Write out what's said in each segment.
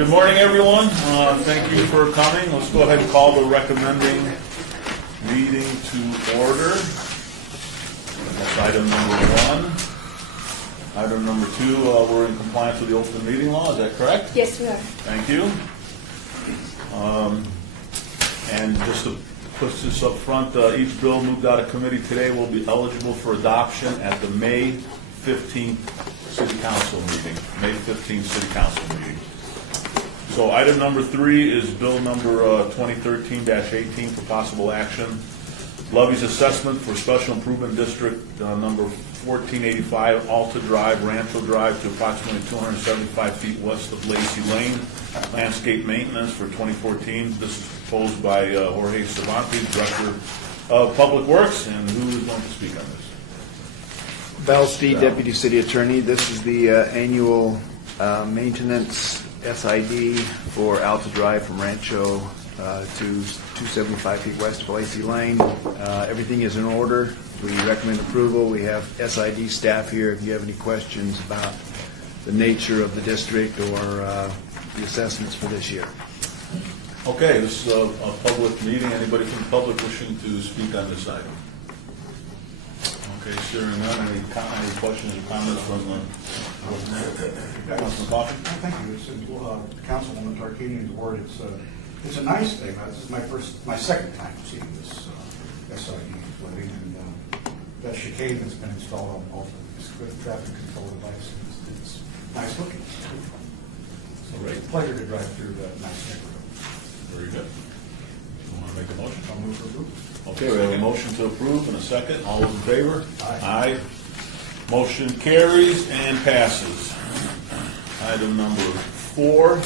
Good morning, everyone. Thank you for coming. Let's go ahead and call the recommending meeting to order. That's item number 1. Item number 2, we're in compliance with the open meeting law. Is that correct? Yes, we are. Thank you. And just to put this up front, each bill moved out of committee today will be eligible for adoption at the May 15th City Council meeting. May 15th City Council meeting. So item number 3 is bill number 2013-18 for possible action. Levies assessment for Special Improvement District number 1485 Alta Drive, Rancho Drive to approximately 275 feet west of Lacey Lane. Landscape maintenance for 2014. This is proposed by Jorge Cervantes, Director of Public Works. And who is going to speak on this? Val Steed, Deputy City Attorney. This is the annual maintenance SID for Alta Drive from Rancho to 275 feet west of Lacey Lane. Everything is in order. We recommend approval. We have SID staff here if you have any questions about the nature of the district or the assessments for this year. Okay, this is a public meeting. Anybody from the public wishing to speak on this item? Okay, hearing none. Any questions or comments from Councilman Coffey? Thank you. It's Councilwoman Tarkanian's word. It's a nice thing. This is my second time seeing this SID flooding, and that chicane that's been installed on both of these good traffic control devices. It's nice looking. So it's a pleasure to drive through that nice neighborhood. Very good. You want to make a motion? I'll move for approval. Okay, we have a motion to approve and a second. All those in favor? Aye. Motion carries and passes. Item number 4.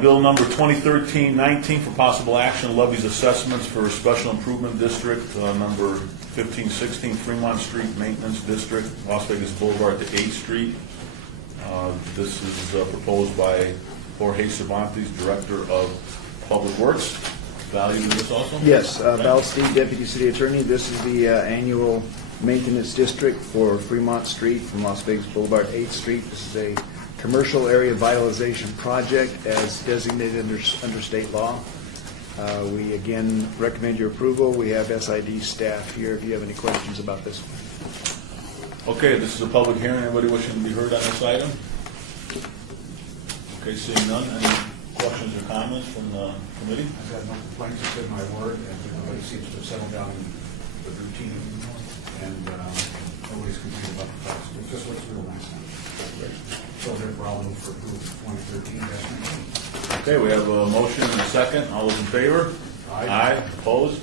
Bill number 2013-19 for possible action, levies assessments for Special Improvement District number 1516 Fremont Street Maintenance District, Las Vegas Boulevard to 8th Street. This is proposed by Jorge Cervantes, Director of Public Works. Value to this also? Yes, Val Steed, Deputy City Attorney. This is the annual maintenance district for Fremont Street from Las Vegas Boulevard to 8th Street. This is a commercial area vitalization project as designated under state law. We again recommend your approval. We have SID staff here if you have any questions about this one. Okay, this is a public hearing. Anybody wishing to be heard on this item? Okay, seeing none. Any questions or comments from the committee? I've had no complaints. It's been my word, and everybody seems to have settled down in the routine, and nobody's complaining about the price. It just looks real nice now. So therefore, I'll move for approval 2013-19. Okay, we have a motion and a second. All those in favor? Aye. Opposed?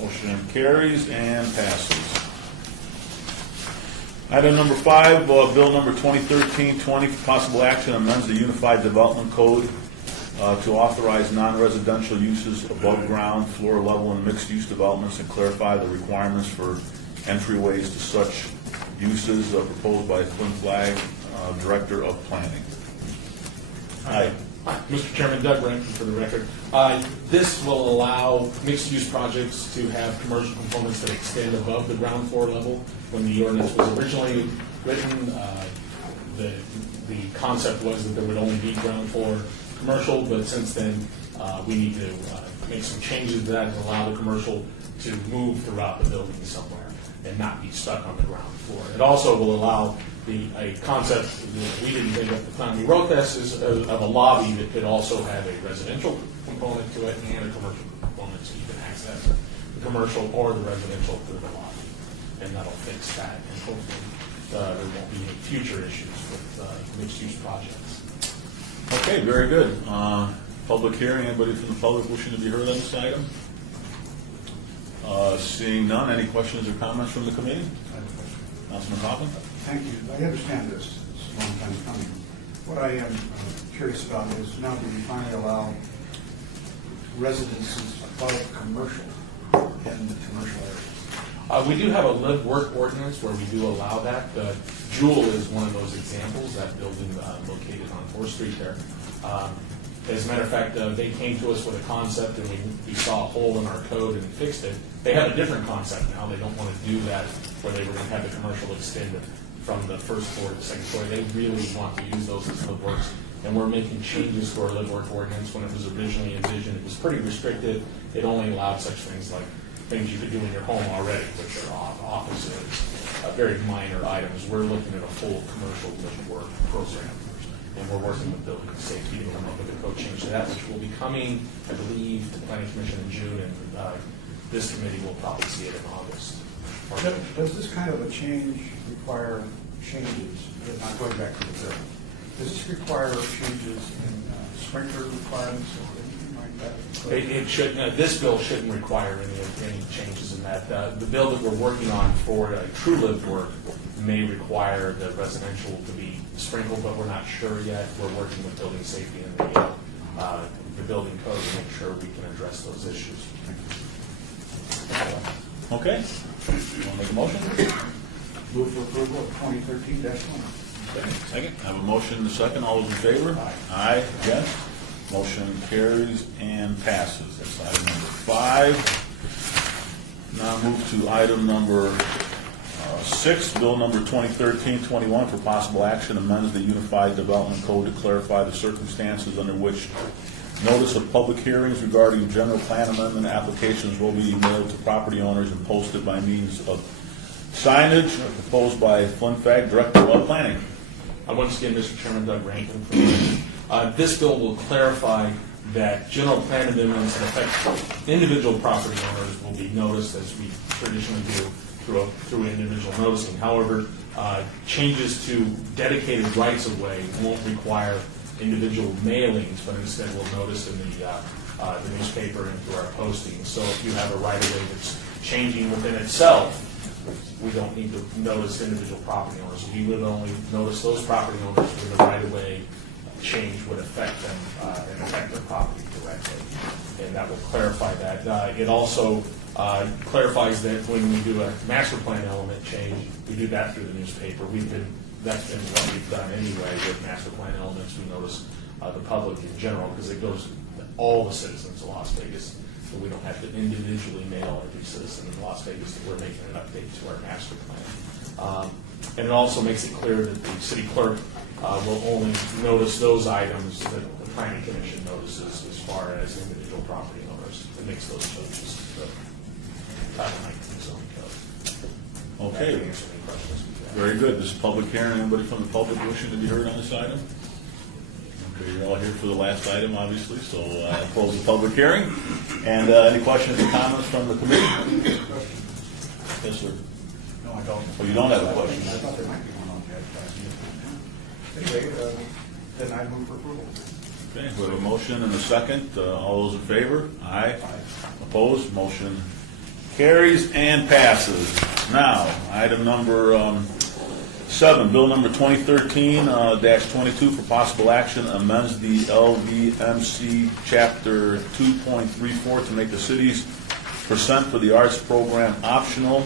Motion carries and passes. Item number 5, bill number 2013-20 for possible action amends the Unified Development Code to authorize non-residential uses above ground, floor level, and mixed-use developments and clarify the requirements for entryways to such uses proposed by Flynn Flagg, Director of Planning. Hi. Hi, Mr. Chairman, Doug Rankin for the record. This will allow mixed-use projects to have commercial components that extend above the ground floor level. When the ordinance was originally written, the concept was that there would only be ground floor commercial, but since then we need to make some changes to that and allow the commercial to move throughout the building somewhere and not be stuck on the ground floor. It also will allow a concept that we didn't think of at the time we wrote this is of a lobby that could also have a residential component to it and a commercial component, so you can access the commercial or the residential through the lobby, and that'll fix that. And hopefully there won't be any future issues with mixed-use projects. Okay, very good. Public hearing. Anybody from the public wishing to be heard on this item? Seeing none. Any questions or comments from the committee? I have a question. Councilman Hoffman? Thank you. I understand this. It's a long time coming. What I am curious about is now that we finally allow residences above commercial in the commercial areas. We do have a live-work ordinance where we do allow that. Jewel is one of those examples, that building located on 4th Street there. As a matter of fact, they came to us with a concept and we saw a hole in our code and fixed it. They have a different concept now. They don't want to do that where they were going to have the commercial extended from the first floor to the second floor. They really want to use those as live works and we're making changes to our live work ordinance. When it was originally envisioned, it was pretty restricted. It only allowed such things like things you could do in your home already, which are offices, very minor items. We're looking at a full commercial live work program, and we're working with building safety to come up with a code change to that, which will be coming, I believe, to the Planning Commission in June, and this committee will probably see it in August. Does this kind of a change require changes, not going back to the bill? Does this require changes in sprinkler requirements or anything like that? It should. This bill shouldn't require any changes in that. The bill that we're working on for true live work may require the residential to be sprinkled, but we're not sure yet. We're working with building safety and the building code to make sure we can address those issues. Okay. You want to make a motion? Move for approval of 2013-20. Okay, second. I have a motion and a second. All those in favor? Aye. Against? Motion carries and passes. That's item number 5. Now move to item number 6, bill number 2013-21 for possible action, amends the Unified Development Code to clarify the circumstances under which notice of public hearings regarding general plan amendment applications will be mailed to property owners and posted by means of signage proposed by Flynn Fagg, Director of Planning. Once again, Mr. Chairman, Doug Rankin. This bill will clarify that general plan amendments that affect individual property owners will be noticed as we traditionally do through individual noticing. However, changes to dedicated rights of way won't require individual mailings, but instead will notice in the newspaper and through our postings. So if you have a right of way that's changing within itself, we don't need to notice individual property owners. We would only notice those property owners where the right of way change would affect them and affect their property directly. And that will clarify that. It also clarifies that when we do a master plan element change, we do that through the newspaper. That's been what we've done anyway with master plan elements. We notice the public in general because it goes to all the citizens of Las Vegas. So we don't have to individually mail every citizen in Las Vegas that we're making an update to our master plan. And it also makes it clear that the city clerk will only notice those items that the planning commission notices as far as individual property owners. It makes those changes to the Title 19 zoning code. Okay. Answer any questions we have. Very good. This is public hearing. Anybody from the public wishing to be heard on this item? Okay, you're all here for the last item, obviously, so I'll close the public hearing. And any questions or comments from the committee? Yes, sir. No, I don't. Oh, you don't have a question? I thought there might be one on that. Anyway, then I move for approval. Okay, we have a motion and a second. All those in favor? Aye. Opposed? Motion carries and passes. Now, item number 7, bill number 2013-22 for possible action, amends the LVMC Chapter 2.34 to make the city's percent for the arts program optional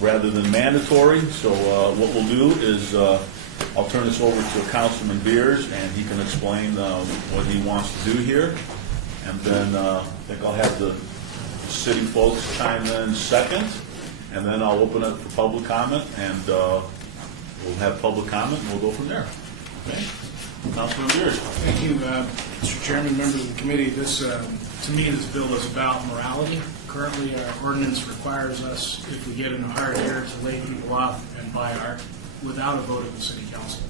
rather than mandatory. So what we'll do is I'll turn this over to Councilman Beers, and he can explain what he wants to do here. And then I think I'll have the city folks chime in second, and then I'll open it for public comment, and we'll have public comment, and we'll go from there. Okay? Councilman Beers. Thank you, Mr. Chairman, members of the committee. This, to me, this bill is about morality. Currently, our ordinance requires us, if we get in a hard air, to lay people off and buy art without a vote of the city council.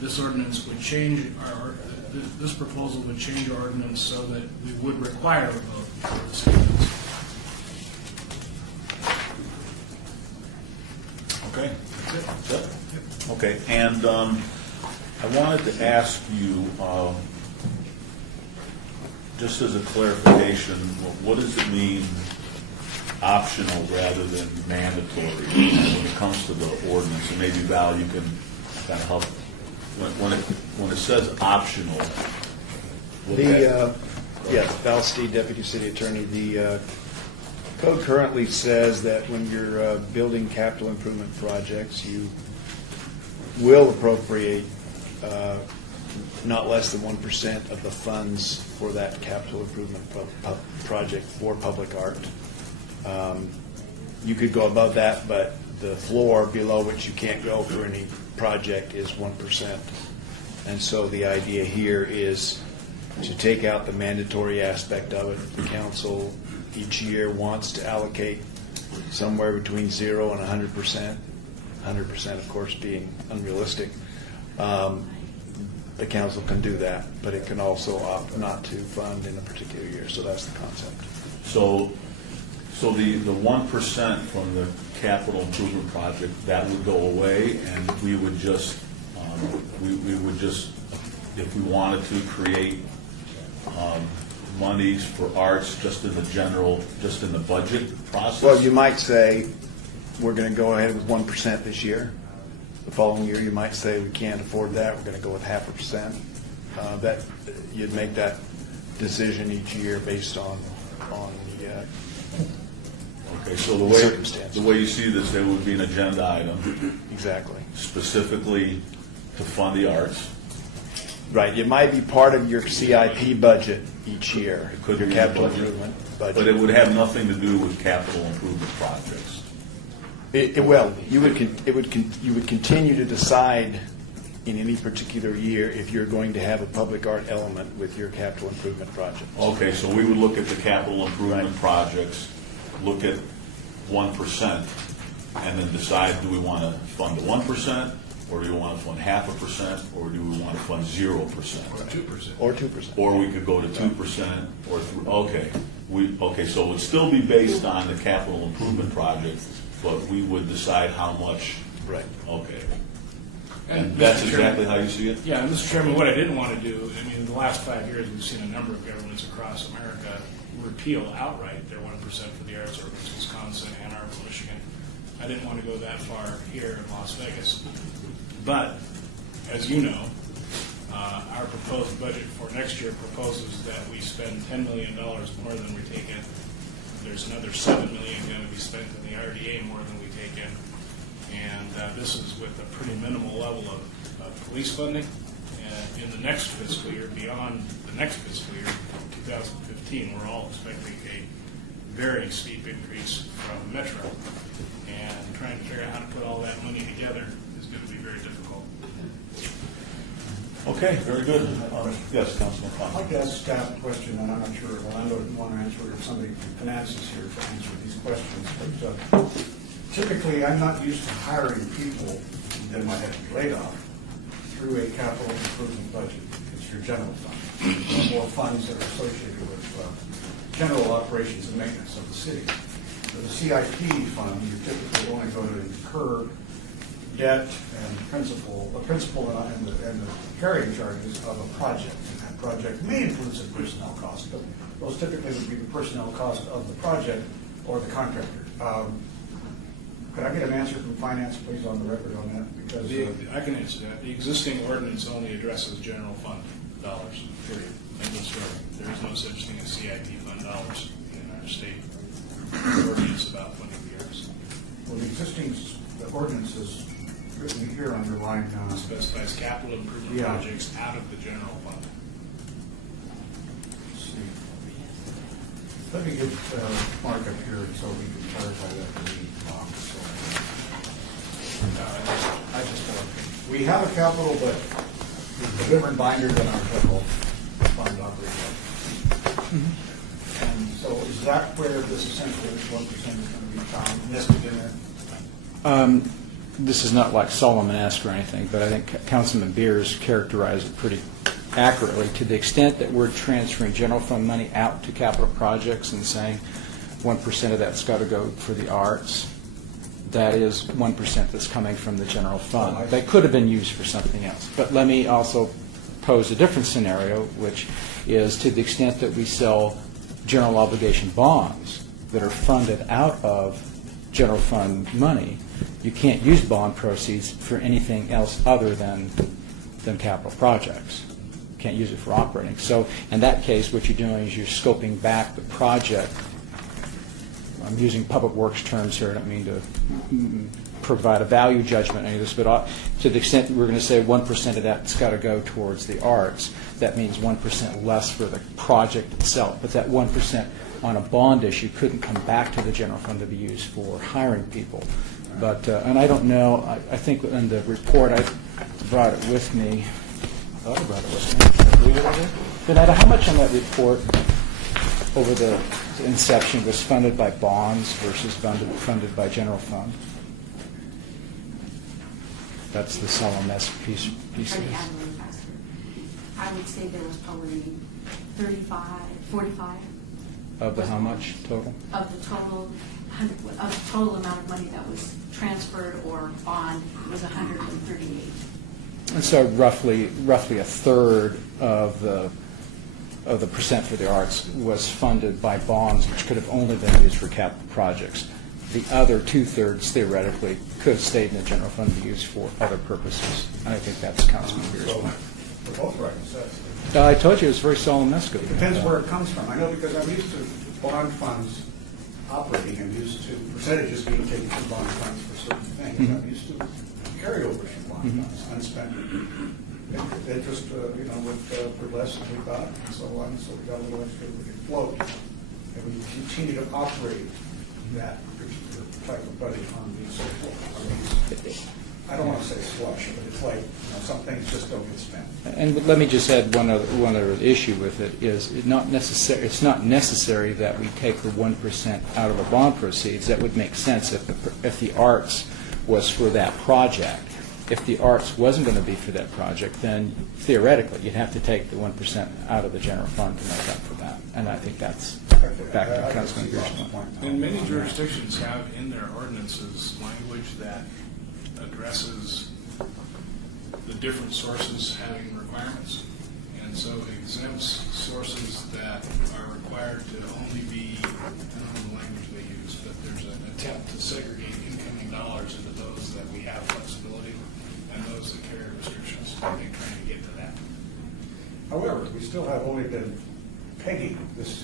This ordinance would change this proposal would change our ordinance so that we would require a vote for the city council. Okay. That's it? Okay, and I wanted to ask you, just as a clarification, what does it mean optional rather than mandatory when it comes to the ordinance? And maybe Val, you can kind of help. When it says optional, Yes, Val Steed, Deputy City Attorney. The code currently says that when you're building capital improvement projects, you will appropriate not less than 1% of the funds for that capital improvement project for public art. You could go above that, but the floor below which you can't go for any project is 1%. And so the idea here is to take out the mandatory aspect of it. The council each year wants to allocate somewhere between 0 and 100%. 100%, of course, being unrealistic. The council can do that, but it can also opt not to fund in a particular year. So that's the concept. So the 1% from the capital improvement project, that would go away, and we would just, if we wanted to create monies for arts just in the general, just in the budget process? Well, you might say, we're going to go ahead with 1% this year. The following year, you might say, we can't afford that, we're going to go with 0.5%. That you'd make that decision each year based on the Okay, so the way, circumstances. the way you see this, there would be an agenda item Exactly. specifically to fund the arts. Right, it might be part of your CIP budget each year, It could your be in the capital budget. improvement But it budget. would have nothing to do with capital improvement projects. Well, you would continue to decide in any particular year if you're going to have a public art element with your capital improvement project. Okay, so we would look at the capital improvement Right. projects, look at 1%, and then decide, do we want to fund the 1%, or do we want to fund 0.5%, or do we want to fund 0%? 2%. Or 2%. Or we could go to 2%, or, okay. Okay, so it would still be based on the capital improvement project, but we would decide how much. Right. Okay. And And that's Mr. Chairman- exactly how you see it? Yeah, and Mr. Chairman, what I didn't want to do, I mean, in the last 5 years, we've seen a number of governments across America repeal outright their 1% for the arts, or Wisconsin, Ann Arbor, Michigan. I didn't want to go that far here in Las Vegas. But, as you know, our proposed budget for next year proposes that we spend $10 million more than we take in. There's another $7 million going to be spent in the RDA more than we take in. And this is with a pretty minimal level of police funding. And in the next fiscal year, beyond the next fiscal year, 2015, we're all expecting a very steep increase from Metro. And trying to figure out how to put all that money together is going to be very difficult. Okay, very good. Yes, Councilman I'd Conlon. like to ask staff a question, and I'm not sure if Orlando would want to answer it, or if somebody from finance is here to answer these questions. But typically, I'm not used to hiring people that might have to be laid off through a capital improvement budget. It's your general fund, or funds that are associated with general operations and maintenance of the city. For the CIP fund, you typically only go to incur debt and principal and the carrying charges of a project. And that project may include some personnel costs, but those typically would be the personnel cost of the project or the contractor. Could I get an answer from finance, please, on the record on that? Because I can answer that. The existing ordinance only addresses general fund dollars, period. End of story. There is no such thing as CIP fund dollars in our state ordinance about funding the arts. well, the existing ordinance is written here underlined. Specifies capital improvement Yeah. projects out of the general fund. Let's see. Let me get Mark up here so we can clarify that to me. I just we have a capital, but it's a different binder than our general fund operating. And so is that where this essentially 1% is going to be found, nested in there? This is not like Solomon-esque or anything, but I think Councilman Beers characterized it pretty accurately. To the extent that we're transferring general fund money out to capital projects and saying 1% of that's got to go for the arts, that is 1% that's coming from the general fund. That could have been used for something else. But let me also pose a different scenario, which is to the extent that we sell general obligation bonds that are funded out of general fund money, you can't use bond proceeds for anything else other than capital projects. You can't use it for operating. So in that case, what you're doing is you're scoping back the project. I'm using public works terms here. I don't mean to provide a value judgment on any of this, but to the extent that we're going to say 1% of that's got to go towards the arts, that means 1% less for the project itself. But that 1% on a bond issue couldn't come back to the general fund to be used for hiring people. But and I don't know. I think in the report I brought it with me. thought about it, wasn't it? Did I leave it over there? Donetta, how much on that report over the inception was funded by bonds versus funded by general fund? That's the Solomon piece For of the this. annual investment. I would say there was probably 35, 45 Of the how much total? of the total, of the total amount of money that was transferred or bond was 138. And so roughly a third of the percent for the arts was funded by bonds, which could have only been used for capital projects. The other two-thirds theoretically could have stayed in the general fund to be used for other purposes. And I think that's Councilman Beer's So, point. we're both right. I told you it was very Solomesco. It depends where it comes from. I know because I'm used to bond funds operating. I'm used to percentages being taken from bond funds for certain things. Mhm. I'm used to carryovers from bond Mhm. funds, unspent interest, with less than we thought, and so on. So we got a little extra we could float, and we continue to operate that particular type of budget on these. I don't want to say slush, but it's like, some things just don't get spent. And let me just add one other issue with it, is it's not necessary that we take the 1% out of the bond proceeds. That would make sense if the arts was for that project. If the arts wasn't going to be for that project, then theoretically, you'd have to take the 1% out of the general fund to make up for that. And I think that's back to Councilman Beer's point. And many jurisdictions have in their ordinances language that addresses the different sources having requirements. And so exempts sources that are required to only be, I don't know the language they use, but there's an attempt to segregate incoming dollars into those that we have flexibility and those that carry restrictions. I think trying to get to that. However, we still have only been pegging this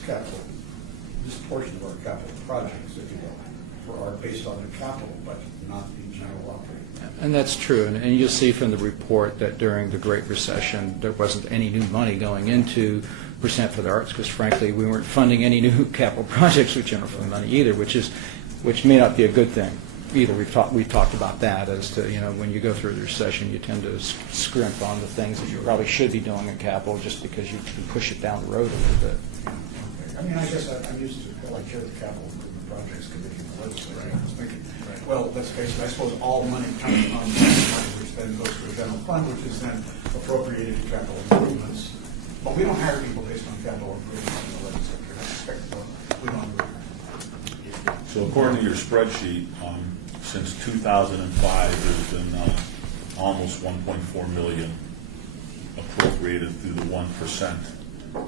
portion of our capital projects, if you will, based on the capital budget, not the general operating. And that's true. And you'll see from the report that during the Great Recession, there wasn't any new money going into percent for the arts, because frankly, we weren't funding any new capital projects with general fund money either, which may not be a good thing either. We've talked about that as to, when you go through the recession, you tend to scrimp on the things that you probably should be doing in capital just because you can push it down the road a little bit. I mean, I guess I'm used to, I chair the capital improvement projects committee in the legislature. I was thinking, well, let's face it, I suppose all money comes from money which then goes to a general fund, which is then appropriated to capital improvements. But we don't hire people based on capital improvements in the legislature. I suspect we don't do it. So according to your spreadsheet, since 2005, there's been almost 1.4 million appropriated through the 1%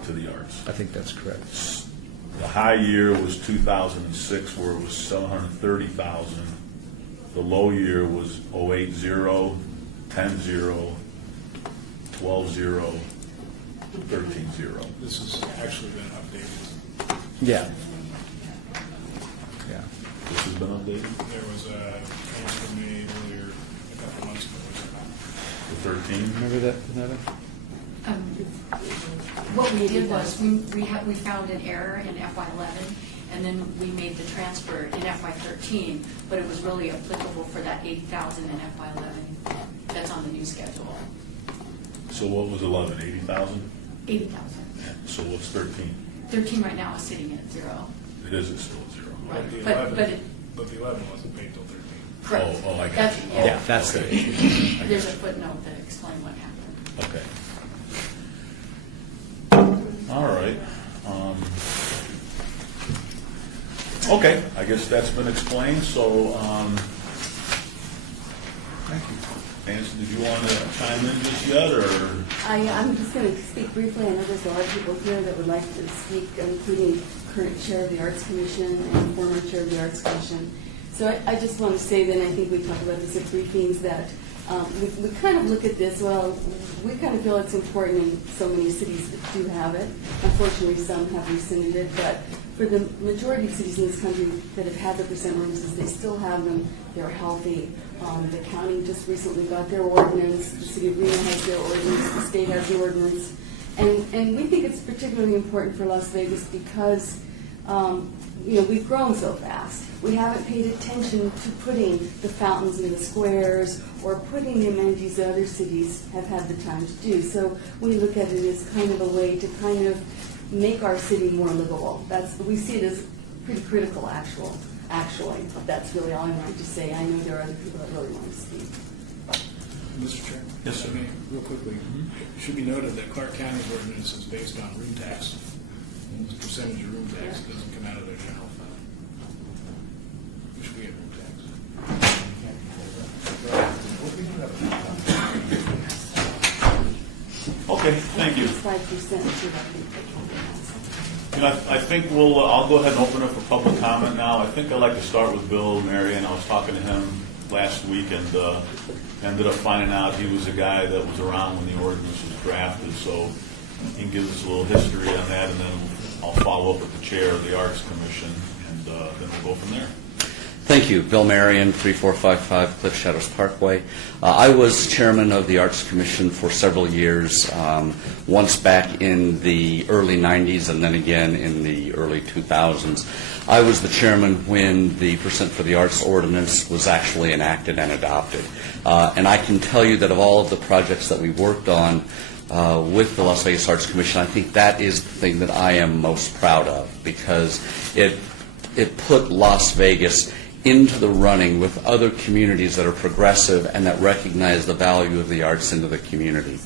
to the arts. I think that's correct. The high year was 2006, where it was 730,000. The low year was 080, 10-0, 12-0, 13-0. This has actually been updated. Yeah. Yeah. This has been updated, There was a transfer made earlier, a couple of months ago, was it not? the 13. Remember that, Donetta? What we did was, we found an error in FY11, and then we made the transfer in FY13, but it was really applicable for that 80,000 in FY11. That's on the new schedule. So what was 11, 80,000? 80,000. So what's 13? 13 right now is sitting at 0. It is still 0. But the But 11, but the 11 wasn't paid till 13. Correct. Oh, I got That's- you. Yeah, that's the okay. issue. There's a footnote that explains what happened. Okay. All right. Okay, I guess that's been explained, so, thank you. Nancy, did you want to chime in just yet, or? I'm just going to speak briefly. I know there's a lot of people here that would like to speak, including current chair of the Arts Commission and former chair of the Arts Commission. So I just want to say that, and I think we talked about this at briefings, that we kind of look at this, well, we kind of feel it's important in so many cities that do have it. Unfortunately, some have rescinded it, but for the majority of cities in this country that have had the percent bonuses, they still have them. They're healthy. The county just recently got their ordinance. The city of Reno has their ordinance. The state has the ordinance. And we think it's particularly important for Las Vegas because we've grown so fast. We haven't paid attention to putting the fountains in the squares or putting the amenities that other cities have had the time to do. So we look at it as kind of a way to kind of make our city more livable. We see it as pretty critical, actually. That's really all I wanted to say. I know there are other people that really want to speak. Mr. Chairman? Yes, sir. I mean, real quickly, it should be noted that Clark County's ordinance is based on room tax. And the percentage of room tax doesn't come out of their general fund. Which we get room tax. Okay, thank you. 5% I think I'll go ahead and open up for public comment now. I think I'd like to start with Bill Marion. I was talking to him last week and ended up finding out he was a guy that was around when the ordinance was drafted, so he can give us a little history on that, and then I'll follow up with the chair of the Arts Commission, and then we'll go from there. Thank you. Bill Marion, 3455 Cliff Shadows Parkway. I was chairman of the Arts Commission for several years, once back in the early 90s and then again in the early 2000s. I was the chairman when the Percent for the Arts ordinance was actually enacted and adopted. And I can tell you that of all of the projects that we worked on with the Las Vegas Arts Commission, I think that is the thing that I am most proud of, because it put Las Vegas into the running with other communities that are progressive and that recognize the value of the arts into the community.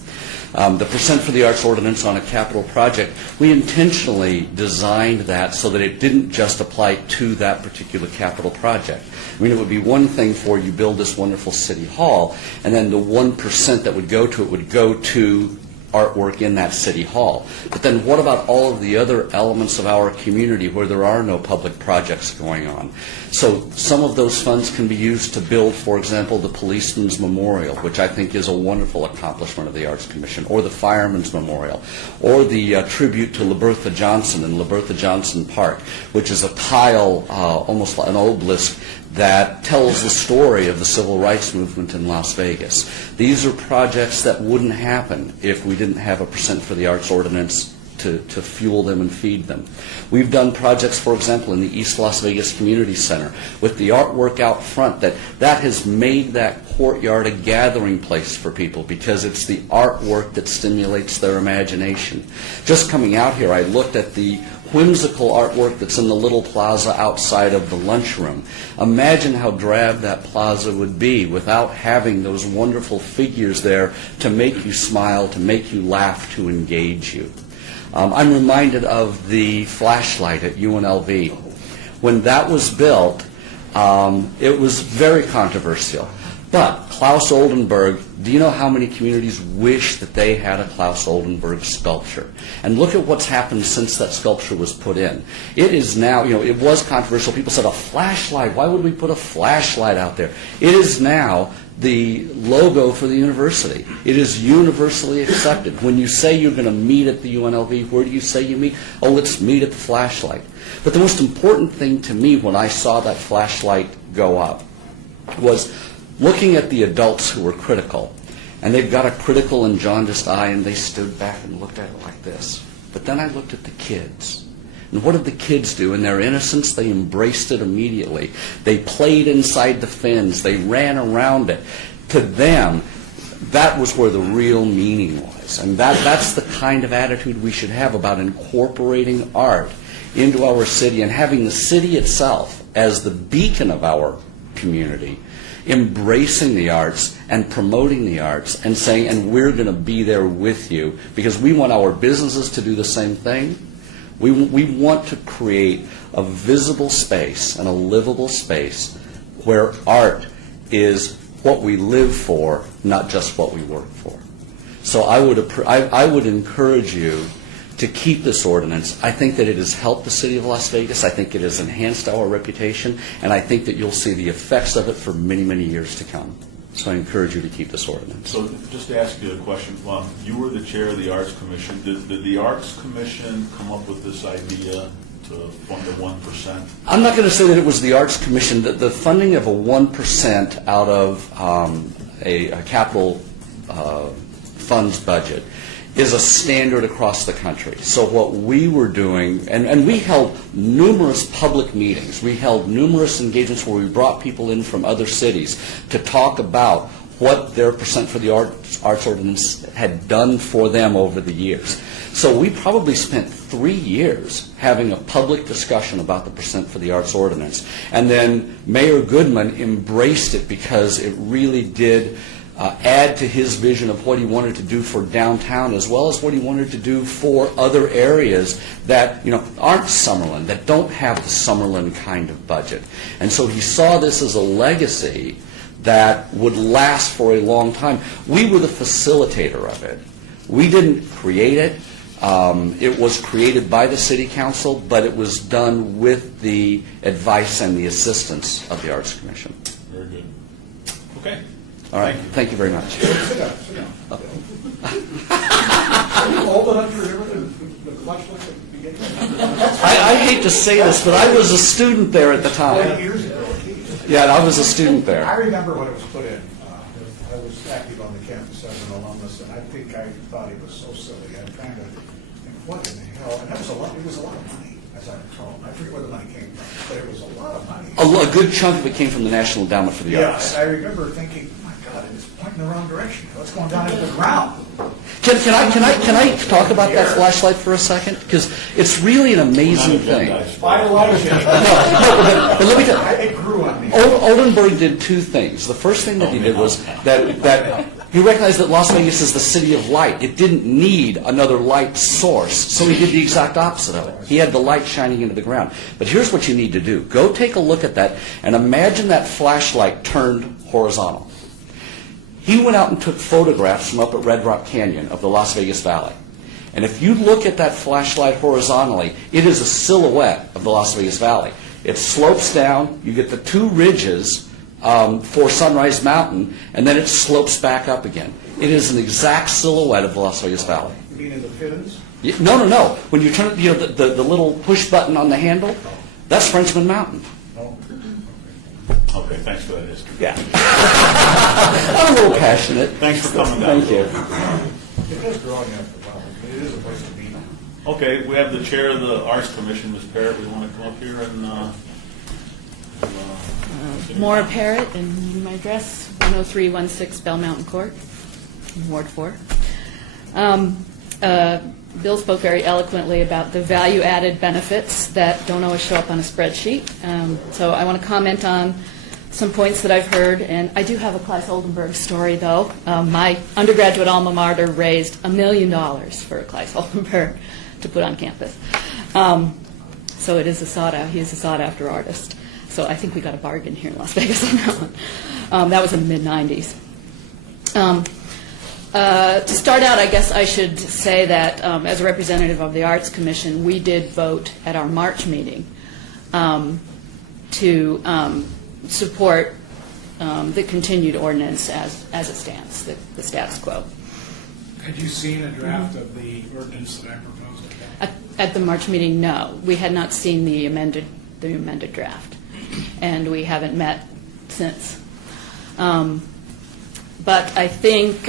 The Percent for the Arts ordinance on a capital project, we intentionally designed that so that it didn't just apply to that particular capital project. I mean, it would be one thing for you build this wonderful city hall, and then the 1% that would go to it would go to artwork in that city hall. But then what about all of the other elements of our community where there are no public projects going on? So some of those funds can be used to build, for example, the Policeman's Memorial, which I think is a wonderful accomplishment of the Arts Commission, or the Fireman's Memorial, or the tribute to LaBertha Johnson in LaBertha Johnson Park, which is a tile, almost like an obelisk, that tells the story of the civil rights movement in Las Vegas. These are projects that wouldn't happen if we didn't have a Percent for the Arts ordinance to fuel them and feed them. We've done projects, for example, in the East Las Vegas Community Center with the artwork out front that has made that courtyard a gathering place for people, because it's the artwork that stimulates their imagination. Just coming out here, I looked at the whimsical artwork that's in the little plaza outside of the lunchroom. Imagine how drab that plaza would be without having those wonderful figures there to make you smile, to make you laugh, to engage you. I'm reminded of the flashlight at UNLV. When that was built, it was very controversial. But Klaus Oldenburg, do you know how many communities wish that they had a Klaus Oldenburg sculpture? And look at what's happened since that sculpture was put in. It is now, it was controversial. People said, a flashlight, why would we put a flashlight out there? It is now the logo for the university. It is universally accepted. When you say you're going to meet at the UNLV, where do you say you meet? Oh, let's meet at the flashlight. But the most important thing to me when I saw that flashlight go up was looking at the adults who were critical. And they've got a critical and jaundiced eye, and they stood back and looked at it like this. But then I looked at the kids. And what did the kids do? In their innocence, they embraced it immediately. They played inside the fins. They ran around it. To them, that was where the real meaning was. And that's the kind of attitude we should have about incorporating art into our city and having the city itself as the beacon of our community, embracing the arts and promoting the arts and saying, and we're going to be there with you, because we want our businesses to do the same thing. We want to create a visible space and a livable space where art is what we live for, not just what we work for. So I would encourage you to keep this ordinance. I think that it has helped the city of Las Vegas. I think it has enhanced our reputation, and I think that you'll see the effects of it for many, many years to come. So I encourage you to keep this ordinance. So just to ask you a question, you were the chair of the Arts Commission. Did the Arts Commission come up with this idea to fund the 1%? I'm not going to say that it was the Arts Commission. The funding of a 1% out of a capital funds budget is a standard across the country. So what we were doing, and we held numerous public meetings, we held numerous engagements where we brought people in from other cities to talk about what their percent for the arts ordinance had done for them over the years. So we probably spent 3 years having a public discussion about the percent for the arts ordinance. And then Mayor Goodman embraced it because it really did add to his vision of what he wanted to do for downtown, as well as what he wanted to do for other areas that aren't Summerlin, that don't have the Summerlin kind of budget. And so he saw this as a legacy that would last for a long time. We were the facilitator of it. We didn't create it. It was created by the City Council, but it was done with the advice and the assistance of the Arts Commission. Very good. Okay. All right. Thank you very much. Sit down, sit down. Are you old enough to remember the flashlight at the beginning? I hate to say this, but I was a student there at the 20 time. years ago. Yeah, I was a student I there. remember when it was put in. I was active on the campus as an alumnus, and I think I thought it was so silly. I'm trying to think, what in the hell? And that was a lot. It was a lot of money, as I recall. I forget where the money came from, but it was a lot of money. A good chunk of it came from the National Endowment for the Yeah, Arts. and I remember thinking, oh my God, it's pointing in the wrong direction. It's going down into the ground. Can I talk about that flashlight for a second? Because it's really an amazing thing. By Elijah. But let me tell you. It grew on me. Oldenburg did two things. The first thing that he did was that he recognized that Las Vegas is the city of light. It didn't need another light source, so he did the exact opposite of it. He had the light shining into the ground. But here's what you need to do. Go take a look at that and imagine that flashlight turned horizontal. He went out and took photographs from up at Red Rock Canyon of the Las Vegas Valley. And if you look at that flashlight horizontally, it is a silhouette of the Las Vegas Valley. It slopes down, you get the two ridges for Sunrise Mountain, and then it slopes back up again. It is an exact silhouette of the Las Vegas Valley. You mean in the Pittons? No. When you turn it, the little push button on the handle, that's Frenchman Mountain. No. Okay, thanks for that history. Yeah. I'm a little passionate. Thanks for coming down. Thank you. It is growing after a while. It is a place to be. Okay, we have the chair of the Arts Commission, Ms. Parrott. We want to come up here and... Maura Parrott, and my address, 10316 Bell Mountain Court, Ward 4. Bill spoke very eloquently about the value-added benefits that don't always show up on a spreadsheet. So I want to comment on some points that I've heard, and I do have a Claes Oldenburg story, though. My undergraduate alma mater raised $1 million for Claes Oldenburg to put on campus. So it is he is a sought-after artist. So I think we got a bargain here in Las Vegas on that one. That was in the mid-'90s. To start out, I guess I should say that as a representative of the Arts Commission, we did vote at our March meeting to support the continued ordinance as it stands, the status quo. Had you seen a draft of the ordinance that I proposed? At the March meeting, no. We had not seen the amended draft, and we haven't met since. But I think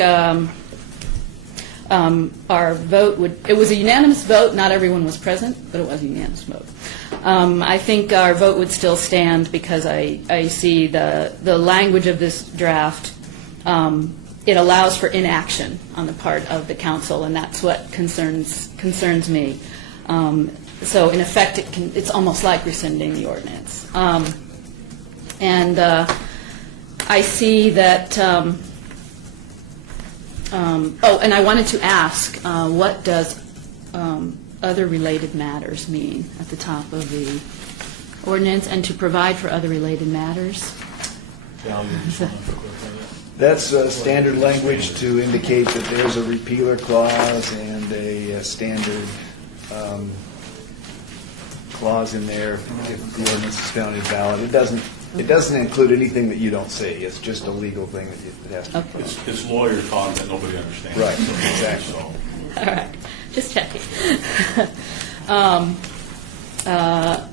our vote it was a unanimous vote. Not everyone was present, but it was a unanimous vote. I think our vote would still stand because I see the language of this draft. It allows for inaction on the part of the council, and that's what concerns me. So in effect, it's almost like rescinding the ordinance. And I see that. And I wanted to ask, what does other related matters mean at the top of the ordinance, and to provide for other related matters? That's standard language to indicate that there's a repealer clause and a standard clause in there if the ordinance is found invalid. It doesn't include anything that you don't say. It's just a legal thing that has to be. Okay. It's lawyer talk that nobody understands. Right, exactly. So, All right, just checking.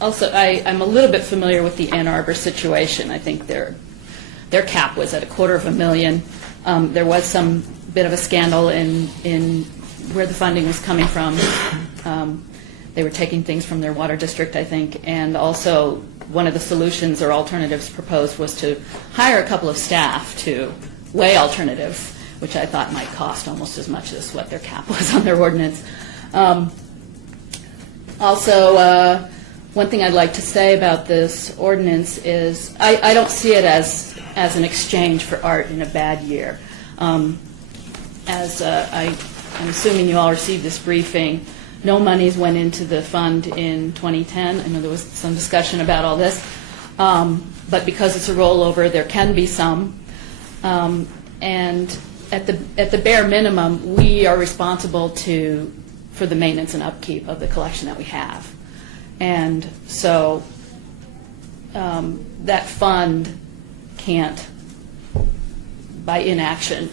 Also, I'm a little bit familiar with the Ann Arbor situation. I think their cap was at $250,000. There was some bit of a scandal in where the funding was coming from. They were taking things from their water district, I think, and also one of the solutions or alternatives proposed was to hire a couple of staff to weigh alternatives, which I thought might cost almost as much as what their cap was on their ordinance. Also, one thing I'd like to say about this ordinance is I don't see it as an exchange for art in a bad year. I'm assuming you all received this briefing, no monies went into the fund in 2010. I know there was some discussion about all this. But because it's a rollover, there can be some. And at the bare minimum, we are responsible for the maintenance and upkeep of the collection that we have. And so that fund can't, by inaction,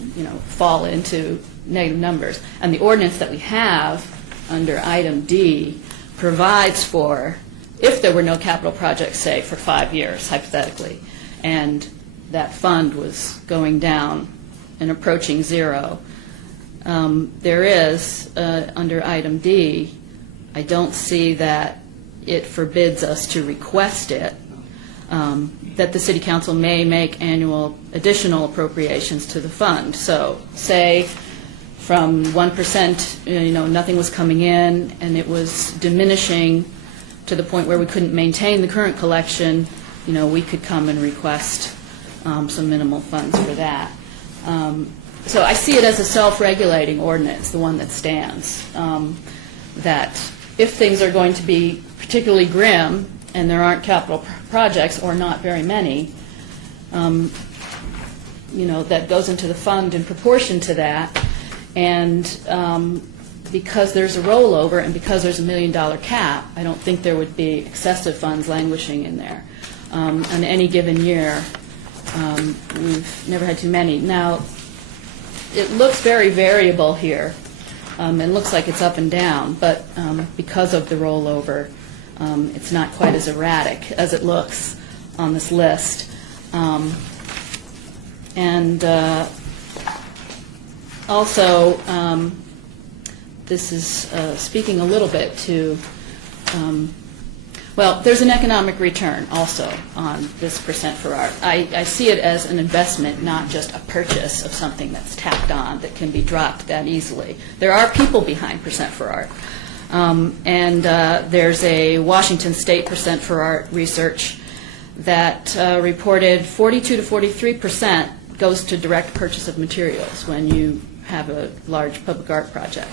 fall into negative numbers. And the ordinance that we have under item D provides for, if there were no capital projects, say, for 5 years, hypothetically, and that fund was going down and approaching zero, there is, under item D, I don't see that it forbids us to request it, that the City Council may make annual additional appropriations to the fund. So, say, from 1%, nothing was coming in, and it was diminishing to the point where we couldn't maintain the current collection, we could come and request some minimal funds for that. So I see it as a self-regulating ordinance, the one that stands, that if things are going to be particularly grim and there aren't capital projects, or not very many, that goes into the fund in proportion to that. And because there's a rollover and because there's $1 million cap, I don't think there would be excessive funds languishing in there. On any given year, we've never had too many. Now, it looks very variable here, and looks like it's up and down, but because of the rollover, it's not quite as erratic as it looks on this list. Also, this is speaking a little bit to, there's an economic return also on this percent for art. I see it as an investment, not just a purchase of something that's tacked on that can be dropped that easily. There are people behind percent for art. There's a Washington State percent for art research that reported 42 to 43% goes to direct purchase of materials when you have a large public art project.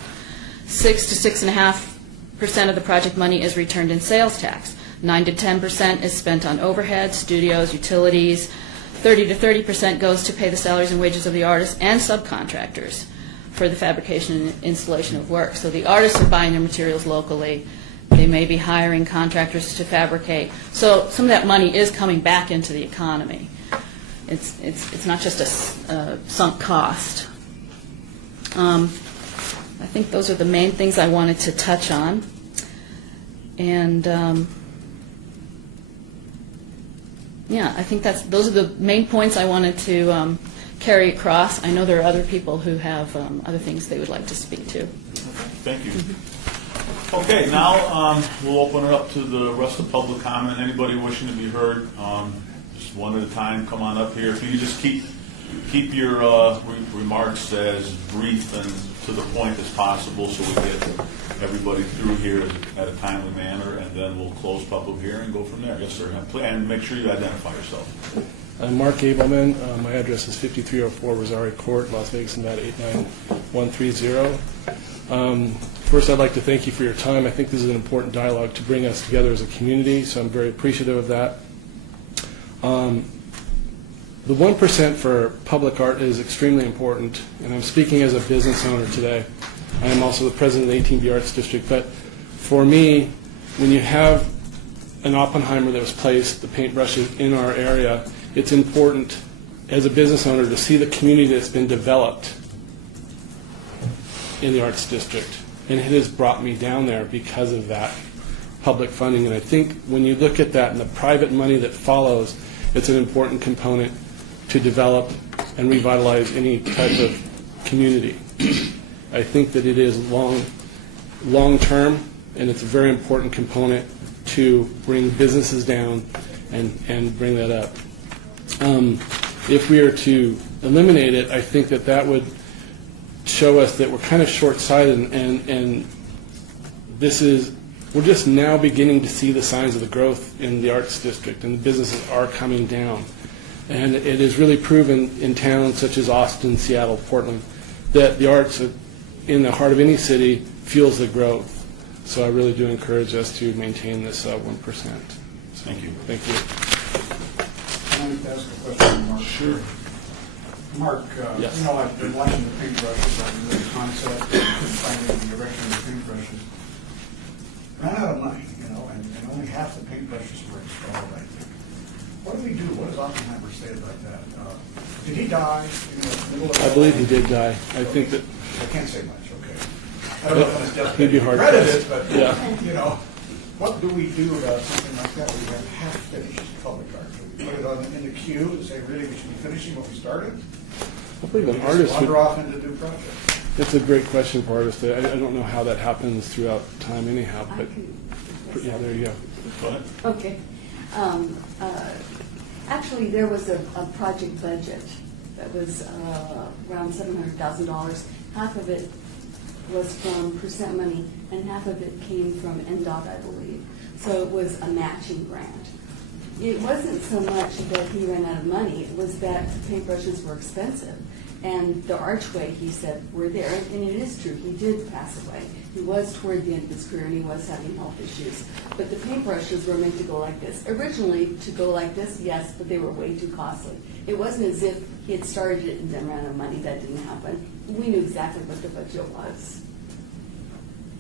6 to 6.5% of the project money is returned in sales tax. 9 to 10% is spent on overhead, studios, utilities. 30 to 30% goes to pay the salaries and wages of the artists and subcontractors for the fabrication and installation of work. So the artists are buying their materials locally. They may be hiring contractors to fabricate. So some of that money is coming back into the economy. It's not just a sunk cost. I think those are the main things I wanted to touch on. And I think those are the main points I wanted to carry across. I know there are other people who have other things they would like to speak to. Thank you. Okay, now we'll open it up to the rest of the public comment. Anybody wishing to be heard, just one at a time, come on up here. If you could just keep your remarks as brief and to the point as possible so we get everybody through here at a timely manner, and then we'll close public hearing and go from there. Yes, sir. And make sure you identify yourself. I'm Mark Abelman. My address is 5304 Rosario Court, Las Vegas, Nevada 89130. First, I'd like to thank you for your time. I think this is an important dialogue to bring us together as a community, so I'm very appreciative of that. The 1% for public art is extremely important, and I'm speaking as a business owner today. I am also the president of the AT&T Arts District, but for me, when you have an Oppenheimer that was placed, the paintbrushes in our area, it's important as a business owner to see the community that's been developed in the Arts District, and it has brought me down there because of that public funding. And I think when you look at that and the private money that follows, it's an important component to develop and revitalize any type of community. I think that it is long-term, and it's a very important component to bring businesses down and bring that up. If we are to eliminate it, I think that that would show us that we're kind of short-sighted, and we're just now beginning to see the signs of the growth in the arts district, and the businesses are coming down. And it is really proven in towns such as Austin, Seattle, Portland, that the arts in the heart of any city fuels the growth. So I really do encourage us to maintain this 1%. Thank you. Thank you. Can I ask a question, Mark? Sure. Mark, Yes. you know, I've been watching the paintbrushes, I've been the concept, finding the direction of the paintbrushes. Ran out of money, you know, and only half the paintbrushes were installed, I think. What do we do? What does Oppenheimer say about that? Did he die in the middle of? I believe he did die. I think that I can't say much, okay. I don't know if it's just He'd be hard credited, pressed. but, Yeah. you know, what do we do about something like that? We have half-finished public art. Do we put it in the queue and say, really, we should be finishing what we started? I believe an We artist just would. wander off into new projects. That's a great question for artists. I don't know how that happens throughout time anyhow, I but can- yeah, there you go. Go ahead. Okay. Actually, there was a project budget that was around $700,000. Half of it was from percent money, and half of it came from NDOT, I believe. So it was a matching grant. It wasn't so much that he ran out of money, it was that the paintbrushes were expensive. And the archway, he said, were there, and it is true, he did pass away. He was toward the end of his career, and he was having health issues. But the paintbrushes were meant to go like this. Originally, to go like this, yes, but they were way too costly. It wasn't as if he had started it and then ran out of money. That didn't happen. We knew exactly what the budget was.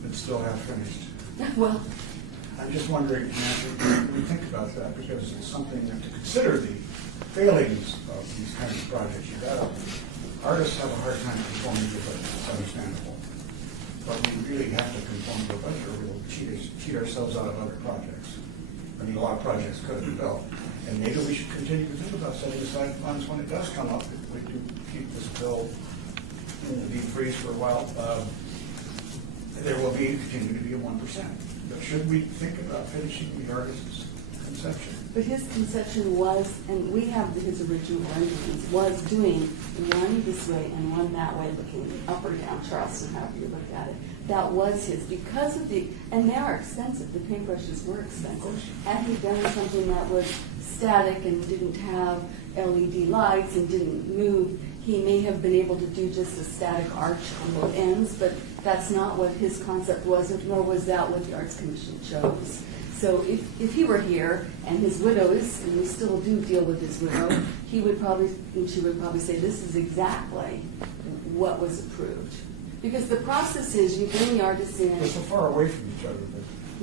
It's still half-finished. Well, I'm just wondering, Nancy, when we think about that, because it's something that to consider the failings of these kinds of projects. You got artists have a hard time conforming to the budget, it's understandable. But we really have to conform to the budget or we'll cheat ourselves out of other projects. I mean, a lot of projects could have been built. And maybe we should continue to think about setting aside funds when it does come up. If we do keep this bill in the deep freeze for a while, there will continue to be a 1%. But should we think about finishing the artist's conception? but his conception was, and we have his original renderings, was doing one this way and one that way, looking up or down, Charleston, however you look at it. That was his, because of and they are expensive, the paintbrushes were expensive. Had he done something that was static and didn't have LED lights and didn't move, he may have been able to do just a static arch on both ends, but that's not what his concept was, nor was that what the Arts Commission chose. So if he were here, and his widow is, and we still do deal with his widow, he would probably, and she would probably say, this is exactly what was approved. Because the process is, you bring the artists in. We're so far away from each other,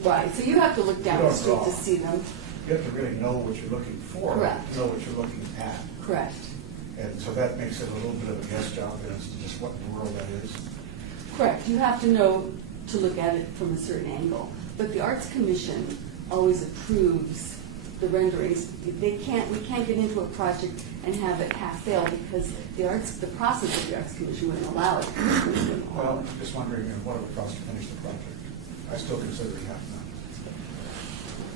but Right, so you have to look down the street to see them. you have to really know what you're looking for. Correct. Know what you're looking at. Correct. And so that makes it a little bit of a guess job as to just what in the world that is. Correct. You have to know to look at it from a certain angle. But the Arts Commission always approves the renderings. We can't get into a project and have it half-fail because the process of the Arts Commission wouldn't allow it. Well, I'm just wondering, what it would cost to finish the project. I still consider it half done.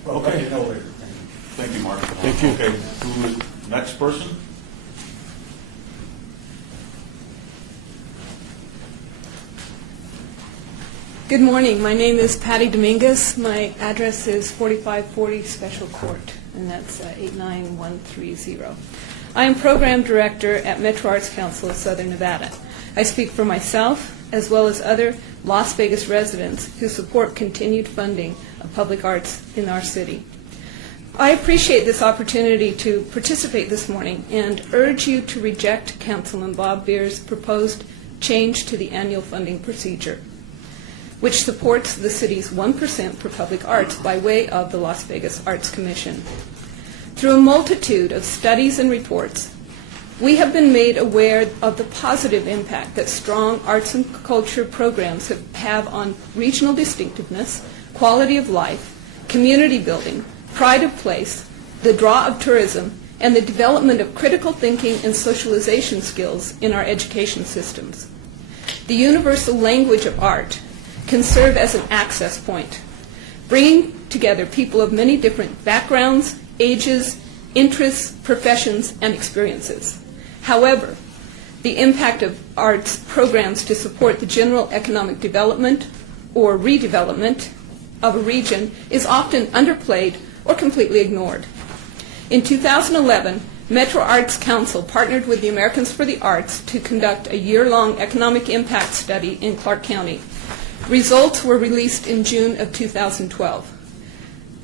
Well, let Okay. me know later. Thank you. Thank you, Mark. Thank you. Okay, who is, next person? Good morning. My name is Patty Dominguez. My address is 4540 Special Court, and that's 89130. I am Program Director at Metro Arts Council of Southern Nevada. I speak for myself as well as other Las Vegas residents who support continued funding of public arts in our city. I appreciate this opportunity to participate this morning and urge you to reject Councilman Bob Beer's proposed change to the annual funding procedure, which supports the city's 1% for public arts by way of the Las Vegas Arts Commission. Through a multitude of studies and reports, we have been made aware of the positive impact that strong arts and culture programs have on regional distinctiveness, quality of life, community building, pride of place, the draw of tourism, and the development of critical thinking and socialization skills in our education systems. The universal language of art can serve as an access point, bringing together people of many different backgrounds, ages, interests, professions, and experiences. However, the impact of arts programs to support the general economic development or redevelopment of a region is often underplayed or completely ignored. In 2011, Metro Arts Council partnered with the Americans for the Arts to conduct a year-long economic impact study in Clark County. Results were released in June of 2012.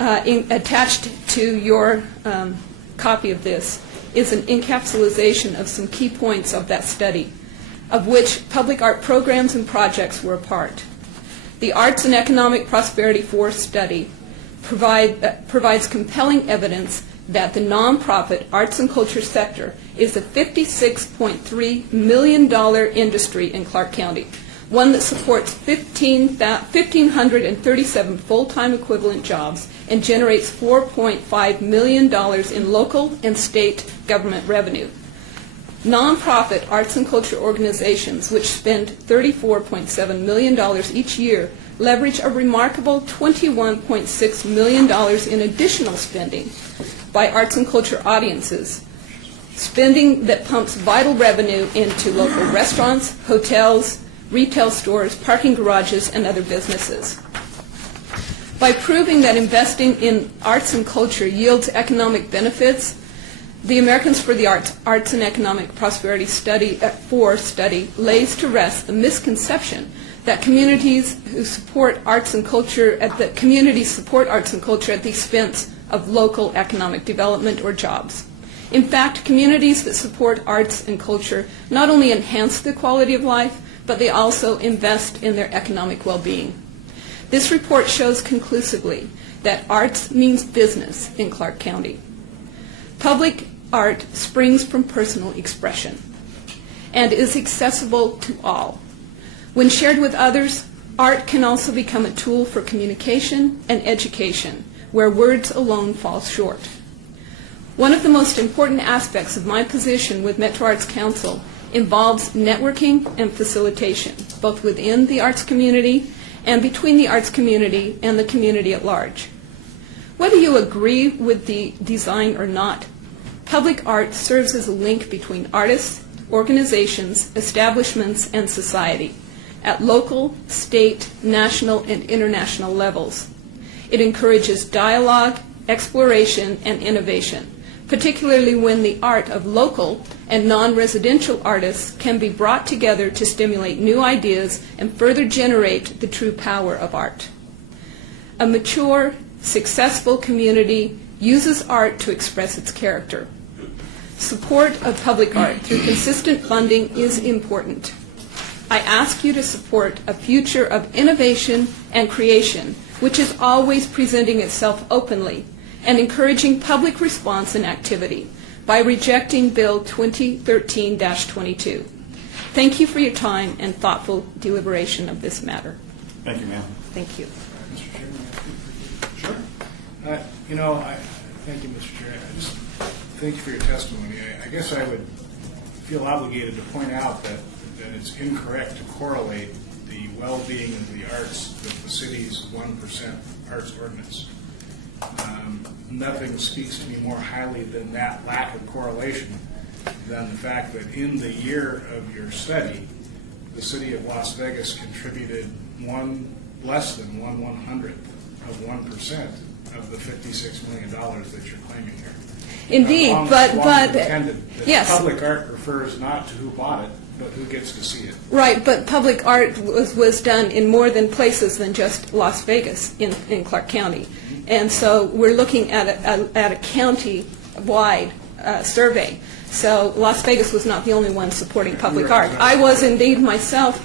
Attached to your copy of this is an encapsulation of some key points of that study, of which public art programs and projects were a part. The Arts and Economic Prosperity Force study provides compelling evidence that the nonprofit arts and culture sector is a $56.3 million industry in Clark County, one that supports 1,537 full-time equivalent jobs and generates $4.5 million in local and state government revenue. Nonprofit arts and culture organizations, which spend $34.7 million each year, leverage a remarkable $21.6 million in additional spending by arts and culture audiences, spending that pumps vital revenue into local restaurants, hotels, retail stores, parking garages, and other businesses. By proving that investing in arts and culture yields economic benefits, the Americans for the Arts and Economic Prosperity study lays to rest the misconception that communities support arts and culture at the expense of local economic development or jobs. In fact, communities that support arts and culture not only enhance the quality of life, but they also invest in their economic well-being. This report shows conclusively that arts means business in Clark County. Public art springs from personal expression and is accessible to all. When shared with others, art can also become a tool for communication and education, where words alone fall short. One of the most important aspects of my position with Metro Arts Council involves networking and facilitation, both within the arts community and between the arts community and the community at large. Whether you agree with the design or not, public art serves as a link between artists, organizations, establishments, and society at local, state, national, and international levels. It encourages dialogue, exploration, and innovation, particularly when the art of local and non-residential artists can be brought together to stimulate new ideas and further generate the true power of art. A mature, successful community uses art to express its character. Support of public art through consistent funding is important. I ask you to support a future of innovation and creation, which is always presenting itself openly and encouraging public response and activity by rejecting Bill 2013-22. Thank you for your time and thoughtful deliberation of this matter. Thank you, ma'am. Thank you. Mr. Chairman, Sure. Thank you, Mr. Chair. I just thank you for your testimony. I guess I would feel obligated to point out that it's incorrect to correlate the well-being of the arts with the city's 1% arts ordinance. Nothing speaks to me more highly than that lack of correlation than the fact that in the year of your study, the city of Las Vegas contributed less than 1/100th of 1% of the $56 million that you're claiming here. Indeed, but yes. Public art refers not to who bought it, but who gets to see it. Right, but public art was done in more than places than just Las Vegas in Clark County. And so we're looking at a county-wide survey. So Las Vegas was not the only one supporting public art. I was indeed myself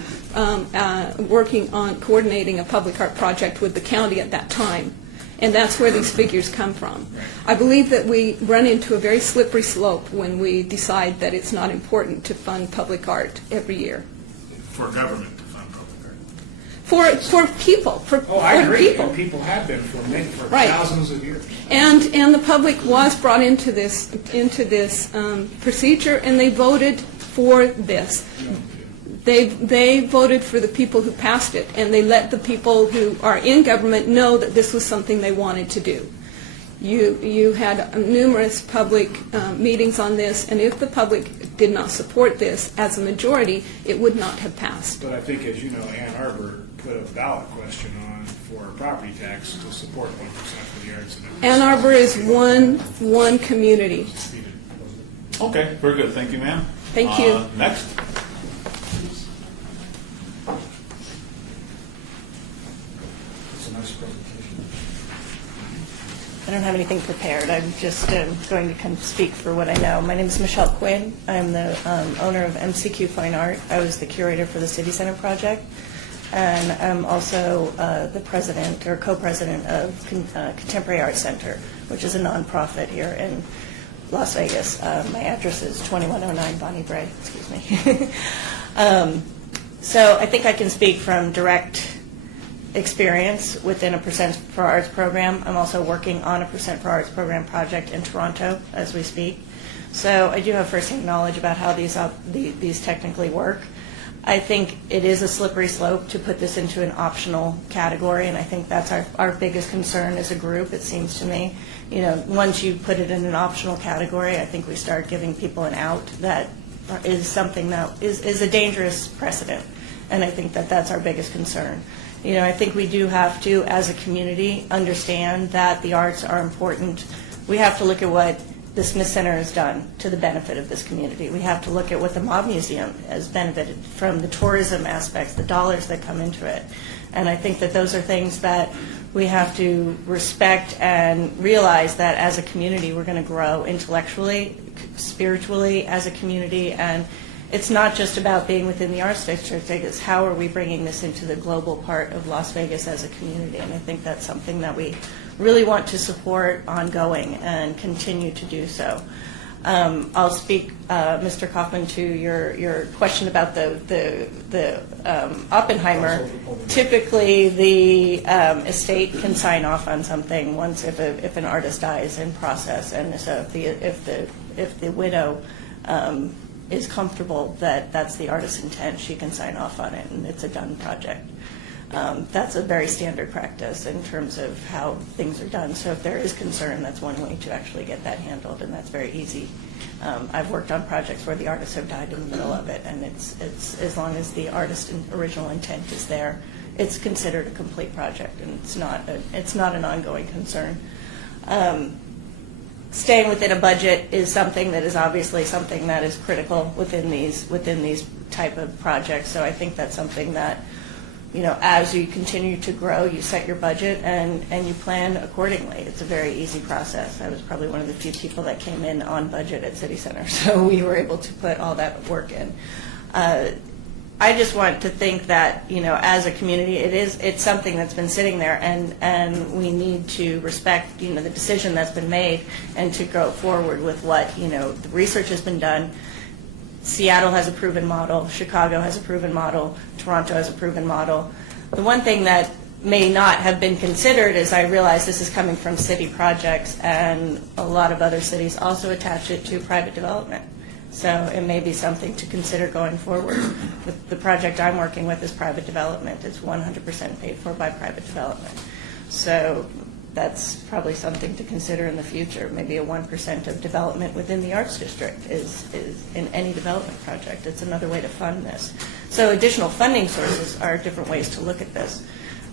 working on coordinating a public art project with the county at that time. And that's where these figures come from. I believe that we run into a very slippery slope when we decide that it's not important to fund public art every year. For government to fund public art. For people, I agree. people. People have been for Right. thousands of years. And the public was brought into this procedure, and they voted for this. They voted for the people who passed it, and they let the people who are in government know that this was something they wanted to do. You had numerous public meetings on this, and if the public did not support this as a majority, it would not have passed. But I think, as you know, Ann Arbor put a ballot question on for property tax to support 1% for the arts. Ann Arbor is one community. Okay, very good. Thank you, ma'am. Thank you. Next. It's a nice presentation. I don't have anything prepared. I'm just going to come speak for what I know. My name is Michelle Quinn. I'm the owner of MCQ Fine Art. I was the curator for the City Center project, and I'm also the president or co-president of Contemporary Art Center, which is a nonprofit here in Las Vegas. My address is 2109 Bonnie Bray. Excuse me. So I think I can speak from direct experience within a Percent for Arts program. I'm also working on a Percent for Arts program project in Toronto as we speak. So I do have firsthand knowledge about how these technically work. I think it is a slippery slope to put this into an optional category, and I think that's our biggest concern as a group, it seems to me. You know, once you put it in an optional category, I think we start giving people an out that is something that is a dangerous precedent, and I think that that's our biggest concern. You know, I think we do have to, as a community, understand that the arts are important. We have to look at what the Smith Center has done to the benefit of this community. We have to look at what the Mob Museum has benefited from, the tourism aspects, the dollars that come into it. And I think that those are things that we have to respect and realize that as a community we're going to grow intellectually, spiritually as a community, and it's not just about being within the arts district, it's how are we bringing this into the global part of Las Vegas as a community, and I think that's something that we really want to support ongoing and continue to do so. I'll speak, Mr. Kaufman, to your question about the Oppenheimer. Typically, the estate can sign off on something once if an artist dies in process, and so if the widow is comfortable that that's the artist's intent, she can sign off on it, and it's a done project. That's a very standard practice in terms of how things are done. So if there is concern, that's one way to actually get that handled, and that's very easy. I've worked on projects where the artists have died in the middle of it, and it's as long as the artist's original intent is there, it's considered a complete project, and it's not an ongoing concern. Staying within a budget is something that is obviously something that is critical within these type of projects. So I think that's something that, you know, as you continue to grow, you set your budget and you plan accordingly. It's a very easy process. I was probably one of the few people that came in on budget at City Center, so we were able to put all that work in. I just want to think that, you know, as a community, it's something that's been sitting there, and we need to respect, you know, the decision that's been made and to go forward with what, you know, the research has been done. Seattle has a proven model, Chicago has a proven model, Toronto has a proven model. The one thing that may not have been considered is, I realize this is coming from city projects, and a lot of other cities also attach it to private development. So it may be something to consider going forward. The project I'm working with is private development. It's 100% paid for by private development. So that's probably something to consider in the future. Maybe a 1% of development within the arts district is in any development project. It's another way to fund this. So additional funding sources are different ways to look at this.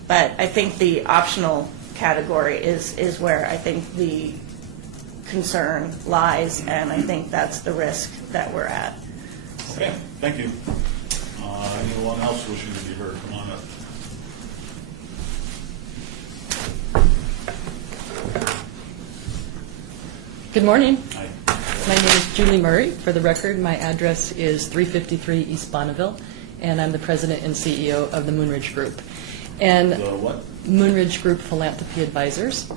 But I think the optional category is where I think the concern lies, and I think that's the risk that we're at. Okay, thank you. Anyone else wishing to be heard? Come on up. Good morning. Hi. My name is Julie Murray. For the record, my address is 353 East Bonneville, and I'm the president and CEO of the Moonridge Group. And The what? Moonridge Group Philanthropy Advisors.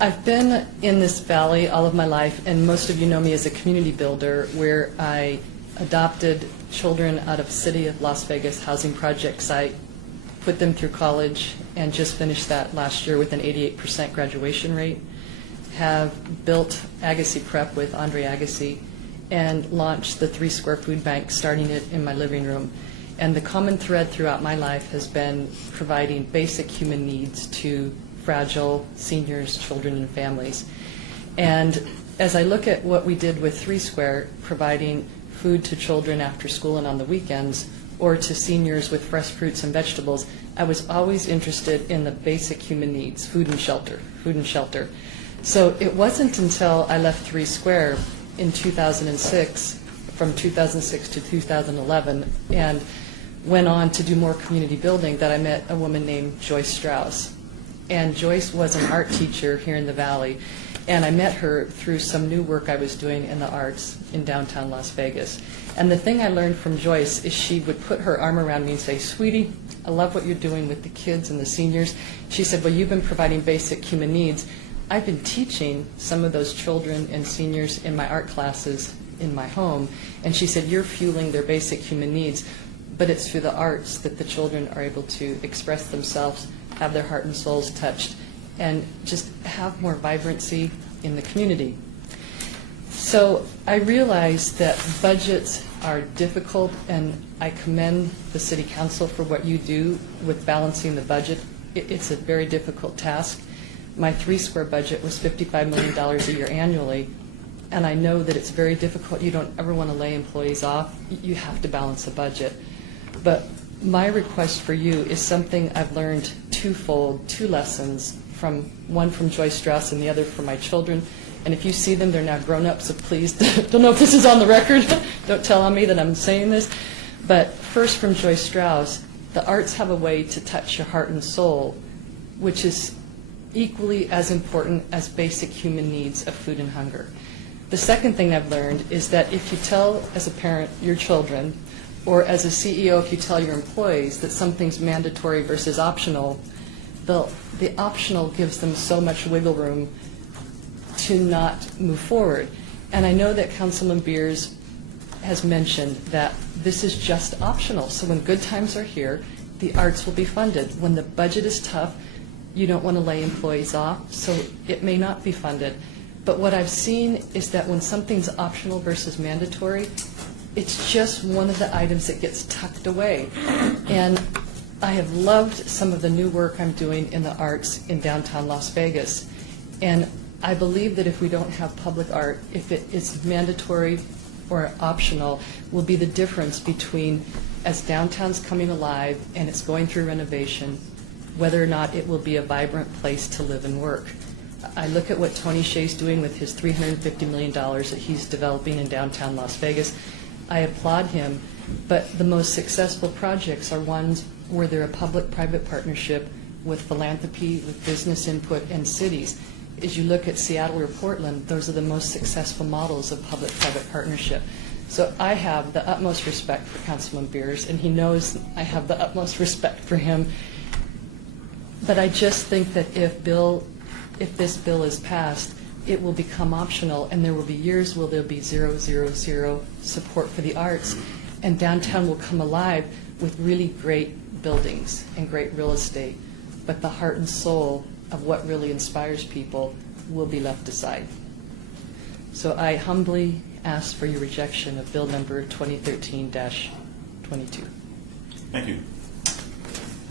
I've been in this valley all of my life, and most of you know me as a community builder, where I adopted children out of City of Las Vegas housing project site, put them through college, and just finished that last year with an 88% graduation rate. Have built Agassi Prep with Andre Agassi, and launched the 3 Square Food Bank, starting it in my living room. And the common thread throughout my life has been providing basic human needs to fragile seniors, children, and families. And as I look at what we did with 3 Square, providing food to children after school and on the weekends, or to seniors with fresh fruits and vegetables, I was always interested in the basic human needs, food and shelter, food and shelter. So it wasn't until I left 3 Square in 2006, from 2006 to 2011, and went on to do more community building, that I met a woman named Joyce Strauss. And Joyce was an art teacher here in the Valley, and I met her through some new work I was doing in the arts in downtown Las Vegas. And the thing I learned from Joyce is she would put her arm around me and say, "Sweetie, I love what you're doing with the kids and the seniors." She said, "Well, you've been providing basic human needs. I've been teaching some of those children and seniors in my art classes in my home." And she said, "You're fueling their basic human needs, but it's through the arts that the children are able to express themselves, have their heart and souls touched, and just have more vibrancy in the community." So I realize that budgets are difficult, and I commend the City Council for what you do with balancing the budget. It's a very difficult task. My 3 Square budget was $55 million a year annually, and I know that it's very difficult. You don't ever want to lay employees off. You have to balance a budget. But my request for you is something I've learned twofold, 2 lessons, one from Joyce Strauss and the other from my children. And if you see them, they're now grown up, so please, don't know if this is on the record, don't tell on me that I'm saying this. But first from Joyce Strauss, the arts have a way to touch your heart and soul, which is equally as important as basic human needs of food and hunger. The second thing I've learned is that if you tell, as a parent, your children, or as a CEO, if you tell your employees that something's mandatory versus optional, the optional gives them so much wiggle room to not move forward. And I know that Councilman Beers has mentioned that this is just optional. So when good times are here, the arts will be funded. When the budget is tough, you don't want to lay employees off, so it may not be funded. But what I've seen is that when something's optional versus mandatory, it's just one of the items that gets tucked away. And I have loved some of the new work I'm doing in the arts in downtown Las Vegas. And I believe that if we don't have public art, if it is mandatory or optional, will be the difference between, as downtown's coming alive and it's going through renovation, whether or not it will be a vibrant place to live and work. I look at what Tony Hsieh's doing with his $350 million that he's developing in downtown Las Vegas. I applaud him, but the most successful projects are ones where they're a public-private partnership with philanthropy, with business input, and cities. As you look at Seattle or Portland, those are the most successful models of public-private partnership. So I have the utmost respect for Councilman Beers, and he knows I have the utmost respect for him. But I just think that if this bill is passed, it will become optional, and there will be years where there'll be 0, 0, 0 support for the arts, and downtown will come alive with really great buildings and great real estate, but the heart and soul of what really inspires people will be left aside. So I humbly ask for your rejection of Bill number 2013-22. Thank you.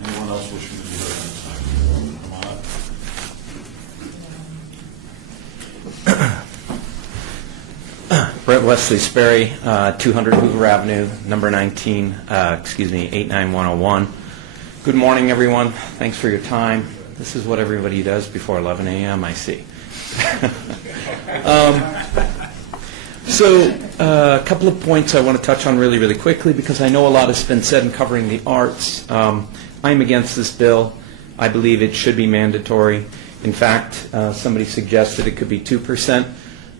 Anyone else wishing to be heard on this item? Come on up. Brett Wesley Sperry, 200 Hoover Avenue, number 19, 89101. Good morning, everyone. Thanks for your time. This is what everybody does before 11 a.m., I see. A couple of points I want to touch on really, really quickly, because I know a lot has been said in covering the arts. I'm against this bill. I believe it should be mandatory. In fact, somebody suggested it could be 2%.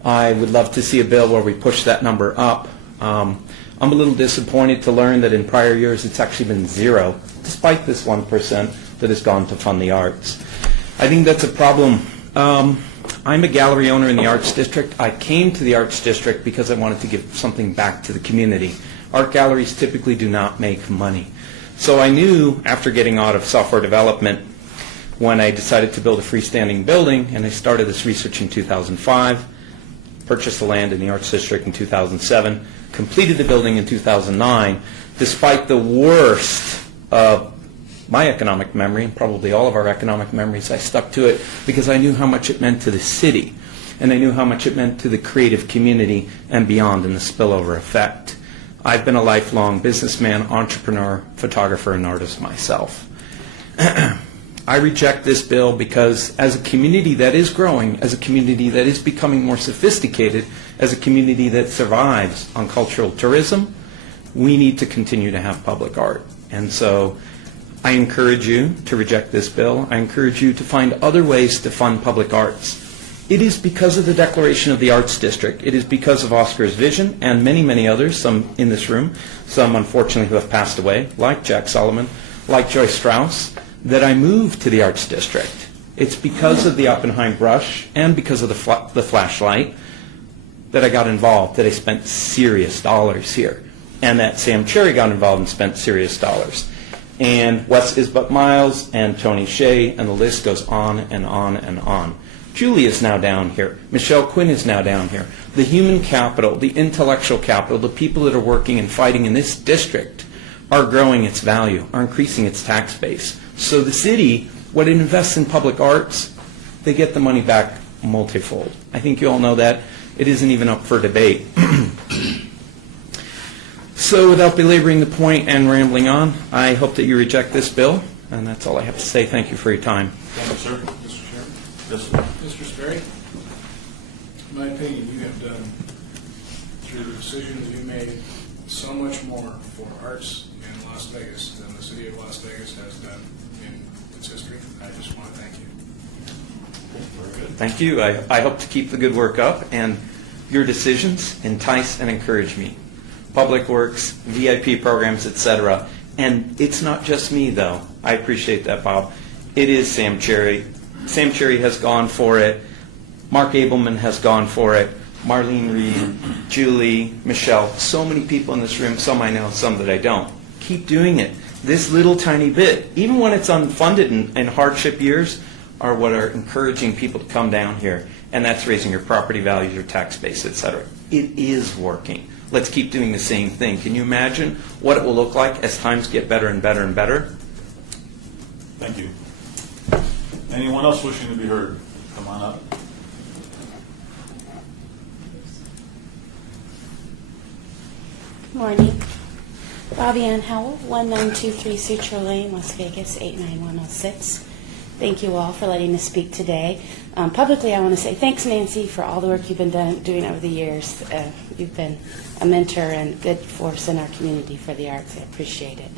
I would love to see a bill where we push that number up. I'm a little disappointed to learn that in prior years it's actually been 0, despite this 1% that has gone to fund the arts. I think that's a problem. I'm a gallery owner in the Arts District. I came to the Arts District because I wanted to give something back to the community. Art galleries typically do not make money. So I knew after getting out of software development, when I decided to build a freestanding building, and I started this research in 2005, purchased the land in the Arts District in 2007, completed the building in 2009, despite the worst of my economic memory, and probably all of our economic memories. I stuck to it because I knew how much it meant to the city, and I knew how much it meant to the creative community and beyond in the spillover effect. I've been a lifelong businessman, entrepreneur, photographer, and artist myself. I reject this bill because as a community that is growing, as a community that is becoming more sophisticated, as a community that survives on cultural tourism, we need to continue to have public art. And so I encourage you to reject this bill. I encourage you to find other ways to fund public arts. It is because of the declaration of the Arts District. It is because of Oscar's vision and many, many others, some in this room, some unfortunately who have passed away, like Jack Solomon, like Joyce Strauss, that I moved to the Arts District. It's because of the Oppenheim brush and because of the flashlight that I got involved, that I spent serious dollars here, and that Sam Cherry got involved and spent serious dollars. And Wes Isbut Miles and Tony Shea, and the list goes on and on and on. Julie is now down here. Michelle Quinn is now down here. The human capital, the intellectual capital, the people that are working and fighting in this district are growing its value, are increasing its tax base. So the city, when it invests in public arts, they get the money back multifold. I think you all know that. It isn't even up for debate. So without belaboring the point and rambling on, I hope that you reject this bill, and that's all I have to say. Thank you for your time. Thank you, sir. Mr. Chairman. Yes, sir. Mr. Sperry, in my opinion, you have done, through the decisions you made, so much more for arts in Las Vegas than the city of Las Vegas has done in its history. I just want to thank you. Very good. Thank you. I hope to keep the good work up, and your decisions entice and encourage me. Public Works, VIP programs, etc. And it's not just me, though. I appreciate that, Bob. It is Sam Cherry. Sam Cherry has gone for it. Mark Abelman has gone for it. Marlene Reed, Julie, Michelle, so many people in this room, some I know, some that I don't. Keep doing it. This little tiny bit, even when it's unfunded in hardship years, are what are encouraging people to come down here. And that's raising your property values, your tax base, etc. It is working. Let's keep doing the same thing. Can you imagine what it will look like as times get better and better and better? Thank you. Anyone else wishing to be heard? Come on up. Morning. Bobby Ann Howell, 1923 Sutro Lane, Las Vegas, 89106. Thank you all for letting us speak today. Publicly, I want to say thanks, Nancy, for all the work you've been doing over the years. You've been a mentor and good force in our community for the arts. I appreciate it.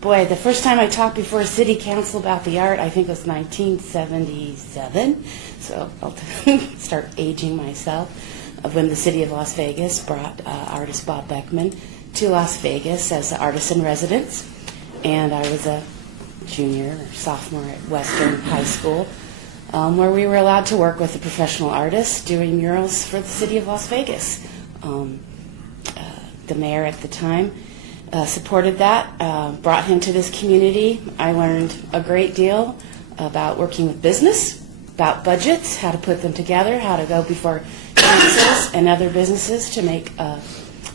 Boy, the first time I talked before City Council about the art, I think it was 1977. So I'll start aging myself. When the City of Las Vegas brought artist Bob Beckman to Las Vegas as the artist in residence. And I was a junior or sophomore at Western High School, where we were allowed to work with a professional artist doing murals for the City of Las Vegas. The mayor at the time supported that, brought him to this community. I learned a great deal about working with business, about budgets, how to put them together, how to go before councils and other businesses to make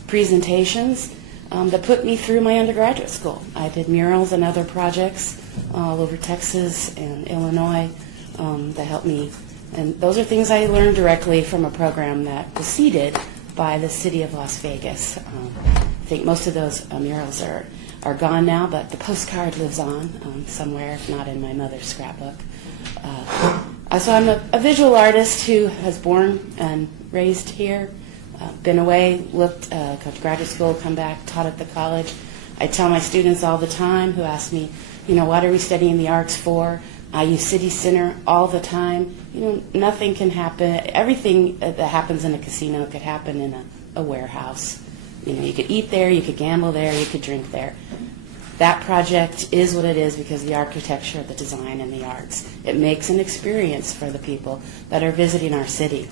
presentations that put me through my undergraduate school. I did murals and other projects all over Texas and Illinois that helped me. And those are things I learned directly from a program that was seeded by the City of Las Vegas. I think most of those murals are gone now, but the postcard lives on somewhere, if not in my mother's scrapbook. So I'm a visual artist who was born and raised here, been away, looked, got to graduate school, come back, taught at the college. I tell my students all the time who ask me, what are we studying the arts for? I use City Center all the time. Nothing can happen. Everything that happens in a casino could happen in a warehouse. You could eat there, you could gamble there, you could drink there. That project is what it is because of the architecture, the design, and the arts. It makes an experience for the people that are visiting our city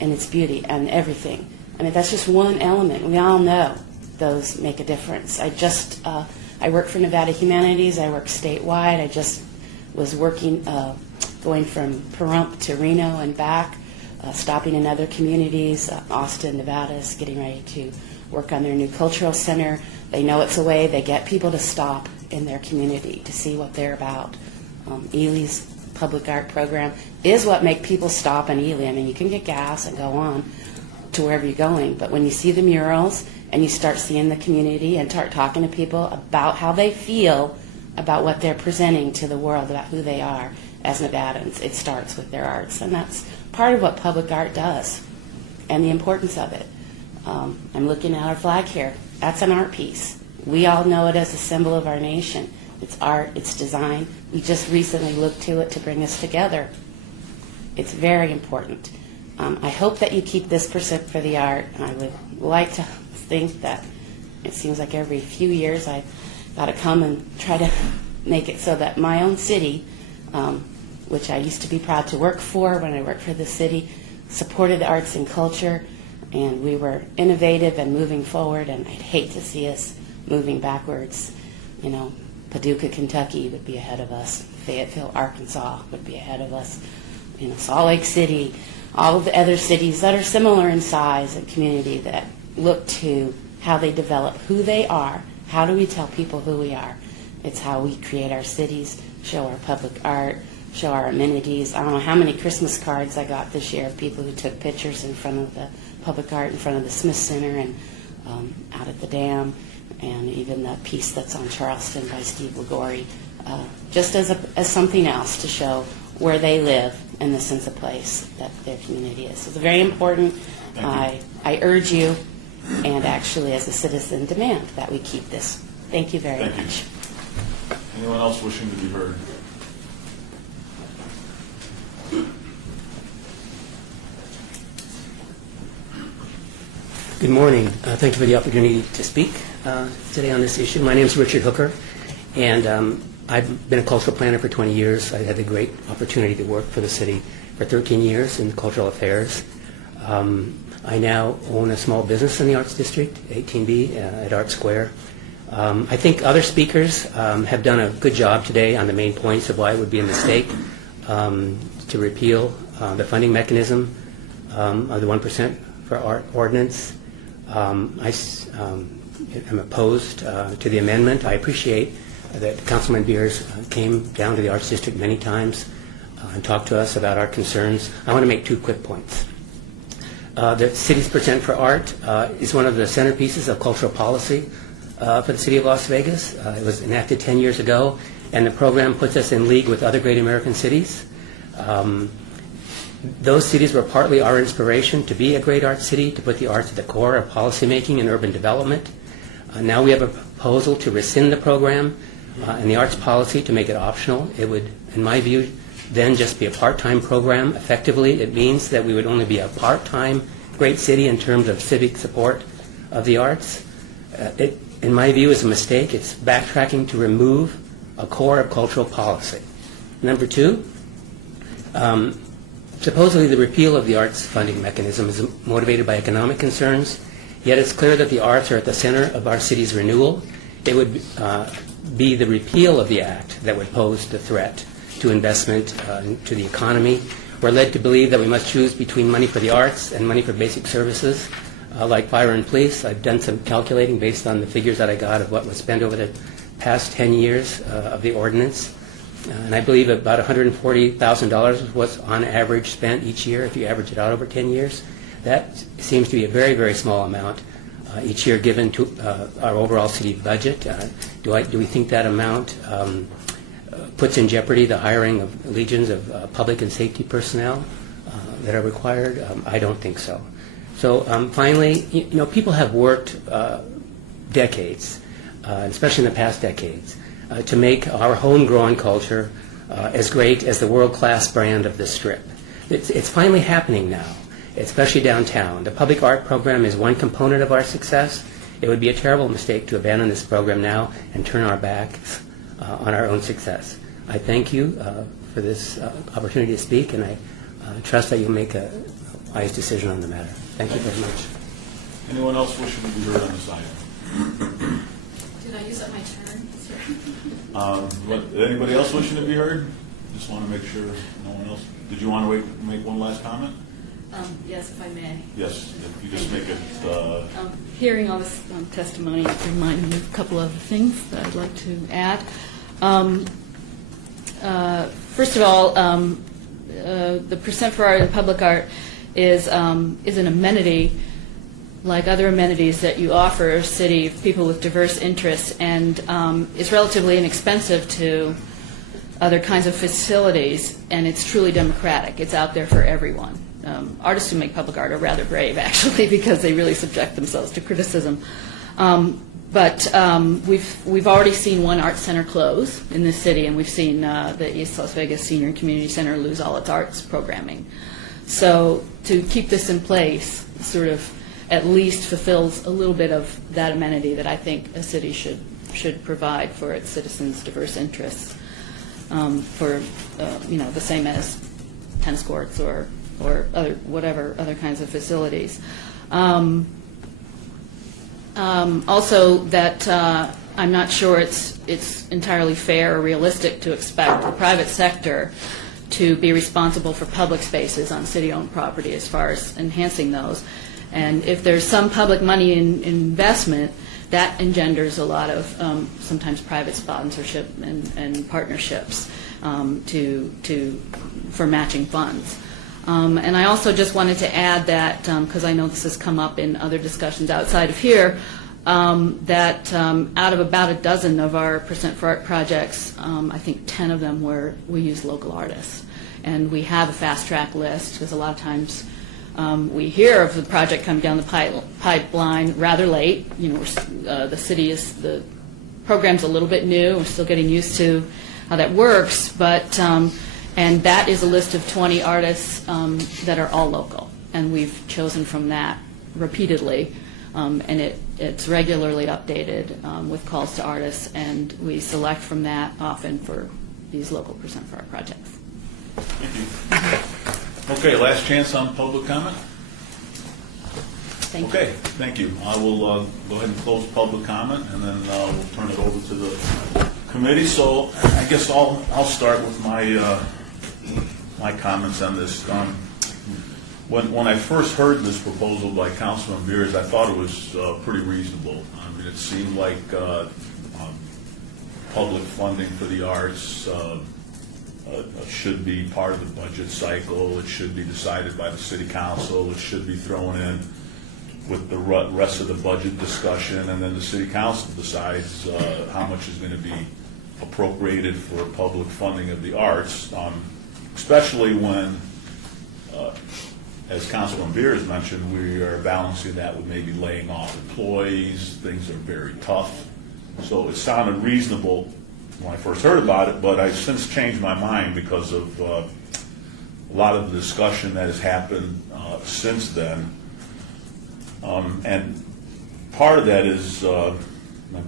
and its beauty and everything. I mean, that's just one element. We all know those make a difference. I work for Nevada Humanities. I work statewide. I just was working, going from Pahrump to Reno and back stopping in other communities. Austin, Nevada is getting ready to work on their new cultural center. They know it's a way they get people to stop in their community to see what they're about. Ely's public art program is what make people stop in Ely. I mean, you can get gas and go on to wherever you're going, but when you see the murals and you start seeing the community and start talking to people about how they feel about what they're presenting to the world, about who they are as Nevadans, it starts with their arts. And that's part of what public art does and the importance of it. I'm looking at our flag here. That's an art piece. We all know it as a symbol of our nation. It's art, it's design. We just recently looked to it to bring us together. It's very important. I hope that you keep this % for the art, and I would like to think that it seems like every few years I've got to come and try to make it so that my own city, which I used to be proud to work for when I worked for the city, supported the arts and culture, and we were innovative and moving forward, and I'd hate to see us moving backwards. You know, Paducah, Kentucky would be ahead of us. Fayetteville, Arkansas would be ahead of us. You know, Salt Lake City, all of the other cities that are similar in size and community that look to how they develop who they are. How do we tell people who we are? It's how we create our cities, show our public art, show our amenities. I don't know how many Christmas cards I got this year of people who took pictures in front of the public art, in front of the Smith Center and out at the dam, and even the piece that's on Charleston by Steve Ligori, just as something else to show where they live and the sense of place that their community is. So it's very important. I urge you, and actually as a citizen, demand that we keep this. Thank you very much. Anyone else wishing to be heard? Good morning. Thank you for the opportunity to speak today on this issue. My name is Richard Hooker, and I've been a cultural planner for 20 years. I had the great opportunity to work for the city for 13 years in cultural affairs. I now own a small business in the Arts District, 18B, at Art Square. I think other speakers have done a good job today on the main points of why it would be a mistake to repeal the funding mechanism of the 1% for art ordinance. I am opposed to the amendment. I appreciate that Councilman Beers came down to the Arts District many times and talked to us about our concerns. I want to make 2 quick points. The city's % for art is one of the centerpieces of cultural policy for the city of Las Vegas. It was enacted 10 years ago, and the program puts us in league with other great American cities. Those cities were partly our inspiration to be a great art city, to put the arts at the core of policymaking and urban development. Now we have a proposal to rescind the program and the arts policy to make it optional. It would, in my view, then just be a part-time program. Effectively, it means that we would only be a part-time great city in terms of civic support of the arts. It, in my view, is a mistake. It's backtracking to remove a core of cultural policy. Number 2, supposedly the repeal of the arts funding mechanism is motivated by economic concerns, yet it's clear that the arts are at the center of our city's renewal. It would be the repeal of the act that would pose the threat to investment to the economy. We're led to believe that we must choose between money for the arts and money for basic services like fire and police. I've done some calculating based on the figures that I got of what was spent over the past 10 years of the ordinance. And I believe about $140,000 was on average spent each year if you average it out over 10 years. That seems to be a very, very small amount each year given to our overall city budget. Do we think that amount puts in jeopardy the hiring of legions of public and safety personnel that are required? I don't think so. So finally, people have worked decades, especially in the past decades, to make our homegrown culture as great as the world-class brand of the Strip. It's finally happening now, especially downtown. The public art program is one component of our success. It would be a terrible mistake to abandon this program now and turn our backs on our own success. I thank you for this opportunity to speak, and I trust that you'll make a wise decision on the matter. Thank you very much. Anyone else wishing to be heard on this item? Did I use up my turn? Anybody else wishing to be heard? Just want to make sure no one else. Did you want to make one last comment? Yes, if I may. Yes, if you just make it, Hearing all this testimony reminded me of a couple of things that I'd like to add. First of all, the percent for art and public art is an amenity like other amenities that you offer a city of people with diverse interests, and is relatively inexpensive to other kinds of facilities, and it's truly democratic. It's out there for everyone. Artists who make public art are rather brave, actually, because they really subject themselves to criticism. But we've already seen one art center close in this city, and we've seen the East Las Vegas Senior and Community Center lose all its arts programming. So to keep this in place sort of at least fulfills a little bit of that amenity that I think a city should provide for its citizens' diverse interests, for the same as tennis courts or whatever other kinds of facilities. Also, that I'm not sure it's entirely fair or realistic to expect the private sector to be responsible for public spaces on city-owned property as far as enhancing those. And if there's some public money in investment, that engenders a lot of sometimes private sponsorship and partnerships for matching funds. And I also just wanted to add that, because I know this has come up in other discussions outside of here, that out of about a dozen of our Percent for Art projects, I think 10 of them we use local artists. And we have a fast track list, because a lot of times we hear of the project coming down the pipeline rather late. The program's a little bit new. We're still getting used to how that works, but and that is a list of 20 artists that are all local, and we've chosen from that repeatedly, and it's regularly updated with calls to artists, and we select from that often for these local Percent for Art projects. thank you. Okay, last chance on public comment? Thank you. Okay, thank you. I will go ahead and close public comment, and then we'll turn it over to the committee. So I guess I'll start with my comments on this. When I first heard this proposal by Councilman Beers, I thought it was pretty reasonable. I mean, it seemed like public funding for the arts should be part of the budget cycle. It should be decided by the city council. It should be thrown in with the rest of the budget discussion, and then the city council decides how much is going to be appropriated for public funding of the arts, especially when, as Councilman Beers mentioned, we are balancing that with maybe laying off employees. Things are very tough. So it sounded reasonable when I first heard about it, but I've since changed my mind because of a lot of the discussion that has happened since then. And part of that is a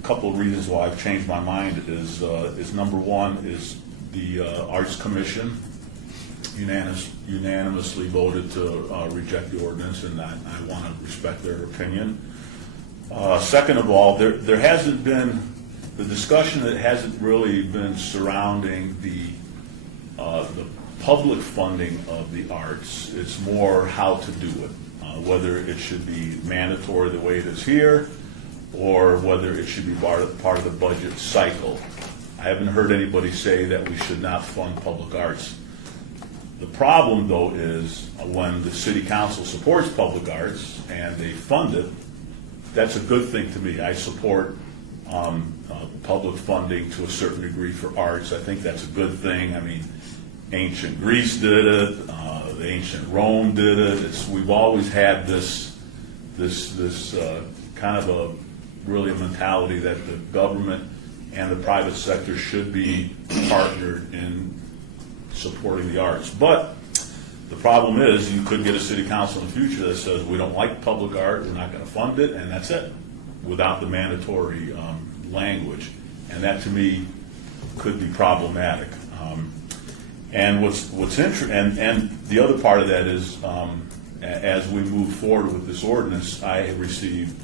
couple of reasons why I've changed my mind is number one is the Arts Commission unanimously voted to reject the ordinance, and I want to respect their opinion. Second of all, there hasn't been the discussion that hasn't really been surrounding the public funding of the arts. It's more how to do it, whether it should be mandatory the way it is here, or whether it should be part of the budget cycle. I haven't heard anybody say that we should not fund public arts. The problem, though, is when the city council supports public arts and they fund it, that's a good thing to me. I support public funding to a certain degree for arts. I think that's a good thing. I mean, ancient Greece did it. The ancient Rome did it. We've always had this kind of a mentality that the government and the private sector should be partnered in supporting the arts. But the problem is you could get a city council in the future that says we don't like public art, we're not going to fund it, and that's it, without the mandatory language. And that to me could be problematic. And what's interesting, and the other part of that is, as we move forward with this ordinance, I have received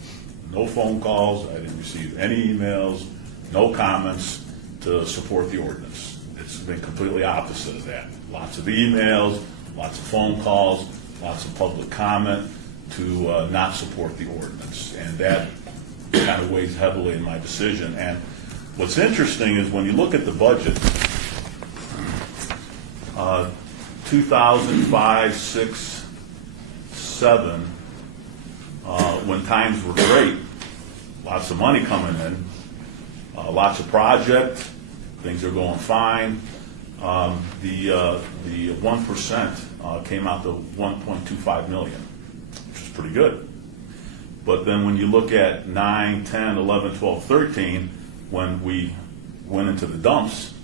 no phone calls, I didn't receive any emails, no comments to support the ordinance. It's been completely opposite of that. Lots of emails, lots of phone calls, lots of public comment to not support the ordinance. And that kind of weighs heavily in my decision. And what's interesting is when you look at the budget, 2005, 6, 7, when times were great, lots of money coming in, lots of projects, things are going fine. The 1% came out to 1.25 million, which is pretty good. But then when you look at 9, 10, 11, 12, 13, when we went into the dumps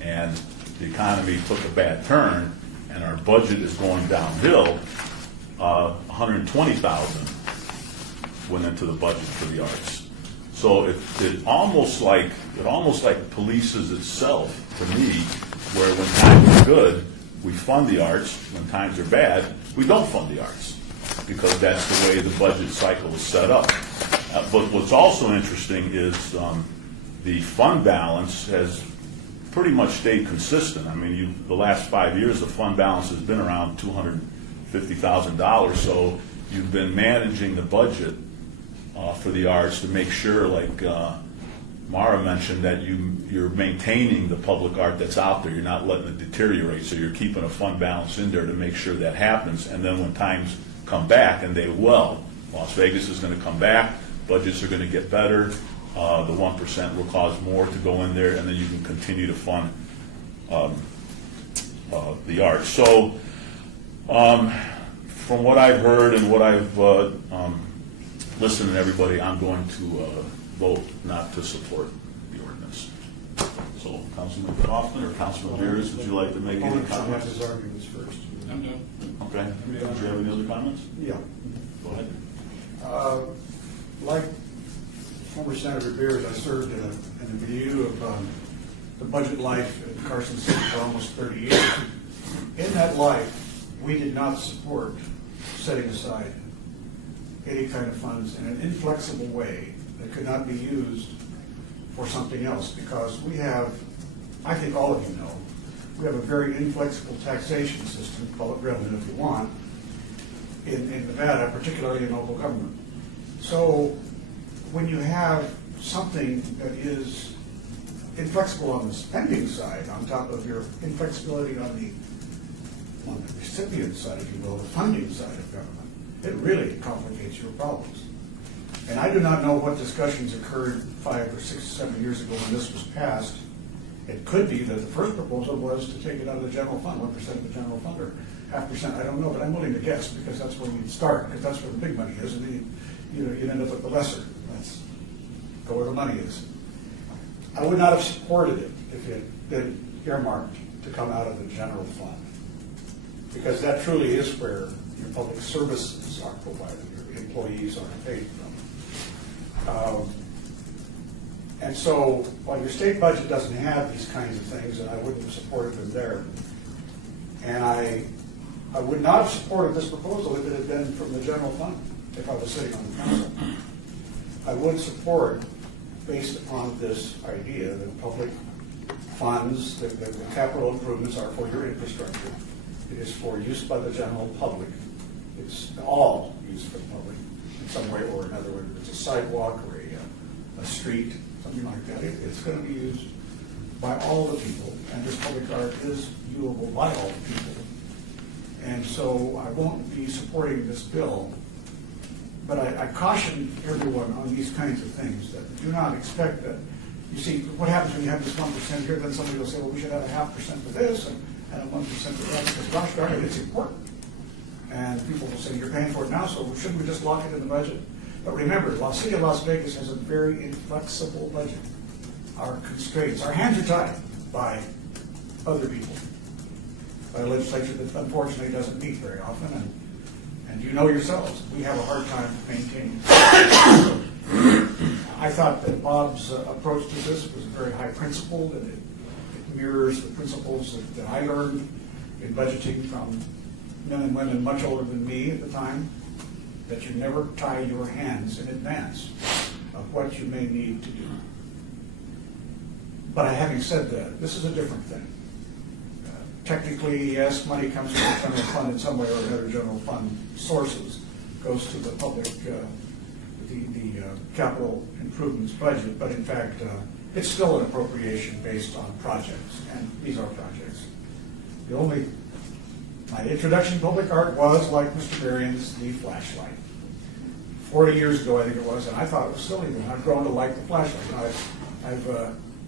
and the economy took a bad turn and our budget is going downhill, 120,000 went into the budget for the arts. So it almost like polices itself to me, where when times are good, we fund the arts. When times are bad, we don't fund the arts, because that's the way the budget cycle is set up. But what's also interesting is the fund balance has pretty much stayed consistent. I mean, the last 5 years, the fund balance has been around $250,000. So you've been managing the budget for the arts to make sure, like Mara mentioned, that you're maintaining the public art that's out there. You're not letting it deteriorate. So you're keeping a fund balance in there to make sure that happens. And then when times come back, and they will, Las Vegas is going to come back, budgets are going to get better, the 1% will cause more to go in there, and then you can continue to fund the arts. So from what I've heard and what I've listened to everybody, I'm going to vote not to support the ordinance. So Councilman Kaufman or Councilman Beers, would you like to make any comments? His arguments first. I'm done. Okay. Do you have any other comments? Yeah. Go ahead. Like former Senator Beers, I served in a review of the budget life in Carson City for almost 30 years. In that life, we did not support setting aside any kind of funds in an inflexible way that could not be used for something else, because we have, I think all of you know, we have a very inflexible taxation system, call it revenue if you want, in Nevada, particularly in local government. So when you have something that is inflexible on the spending side, on top of your inflexibility on the recipient side, if you will, the funding side of government, it really complicates your problems. And I do not know what discussions occurred 5 or 6 or 7 years ago when this was passed. It could be that the first proposal was to take it out of the general fund, 1% of the general fund, or 0.5%, I don't know, but I'm willing to guess, because that's where you'd start, because that's where the big money is, and then you'd end up with the lesser. That's go where the money is. I would not have supported it if it had been earmarked to come out of the general fund, because that truly is where your public services are provided, your employees are paid from. And so, while your state budget doesn't have these kinds of things, and I wouldn't have supported them there, and I would not have supported this proposal if it had been from the general fund, if I was sitting on the council. I would support, based upon this idea that public funds, that the capital improvements are for your infrastructure. It is for use by the general public. It's all used for the public in some way or another, whether it's a sidewalk or a street, something like that. It's going to be used by all the people, and this public art is viewable by all the people. And so I won't be supporting this bill, but I caution everyone on these kinds of things, that do not expect that. You see, what happens when you have this 1% here, then somebody will say, well, we should have 0.5% for this and a 1% for that, because gosh darn it, it's important. And people will say, you're paying for it now, so shouldn't we just lock it in the budget? But remember, the city of Las Vegas has a very inflexible budget. Our constraints, our hands are tied by other people, by a legislature that unfortunately doesn't meet very often, and you know yourselves, we have a hard time maintaining. I thought that Bob's approach to this was very high principled, and it mirrors the principles that I learned in budgeting from men and women much older than me at the time, that you never tie your hands in advance of what you may need to do. But having said that, this is a different thing. technically, yes, money comes from the general fund in some way or another, general fund sources, goes to the public, the capital improvements budget, but in fact, it's still an appropriation based on projects, and these are projects. My introduction to public art was, like Mr. Marion's, the flashlight. 40 years ago, I think it was, and I thought it was silly, and I've grown to like the flashlight. Now, I've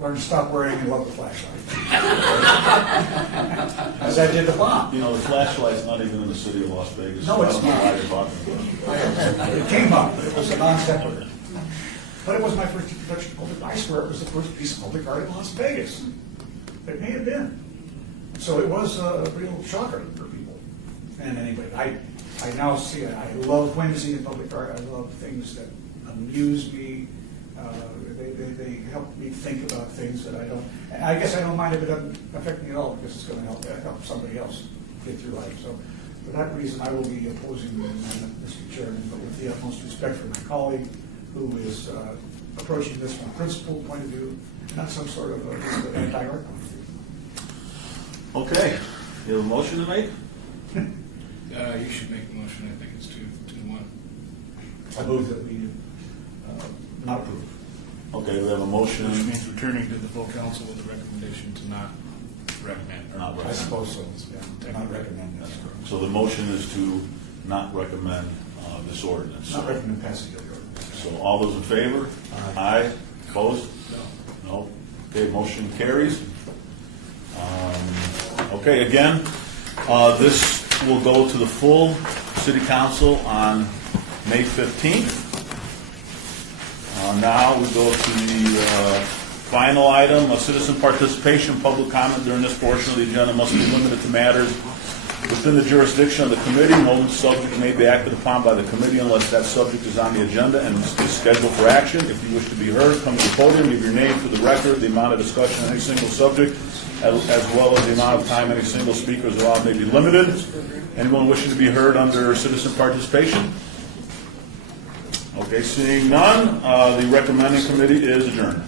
learned to stop wearing and love the flashlight. As I did the bomb. You know, the flashlight's not even in the city of Las Vegas. No, so it's I don't know not. why you're talking about it. It came up, it was a non sequitur. But it was my first introduction to public art. I swear it was the first piece of public art in Las Vegas. It may have been. So it was a real shocker for people. And anyway, I now see it. I love whimsy in public art. I love things that amuse me. They help me think about things that I don't. And I guess I don't mind if it doesn't affect me at all because it's going to help somebody else get through life. So for that reason, I will be opposing the amendment, Mr. Chairman, but with the utmost respect for my colleague who is approaching this from a principled point of view, not some sort of anti-art point of view. Okay, you have a motion to make? You should make the motion. I think it's 2-1. I move that we not approve. Okay, we have a motion. Which means returning to the full council with a recommendation to not recommend. or Not I suppose so. Yeah, not recommend. That's correct. So the motion is to not recommend this ordinance. Not recommend passing of the ordinance. So all those in favor? Aye. Opposed? No. Okay, motion carries. Okay, again, this will go to the full city council on May 15th. Now we go to the final item, a citizen participation. Public comment during this portion of the agenda must be limited to matters within the jurisdiction of the committee. No subject may be acted upon by the committee unless that subject is on the agenda and is scheduled for action. If you wish to be heard, come to the podium, give your name for the record, the amount of discussion on any single subject, as well as the amount of time any single speaker is allowed may be limited. Anyone wishing to be heard under citizen participation? Okay, seeing none, the recommending committee is adjourned.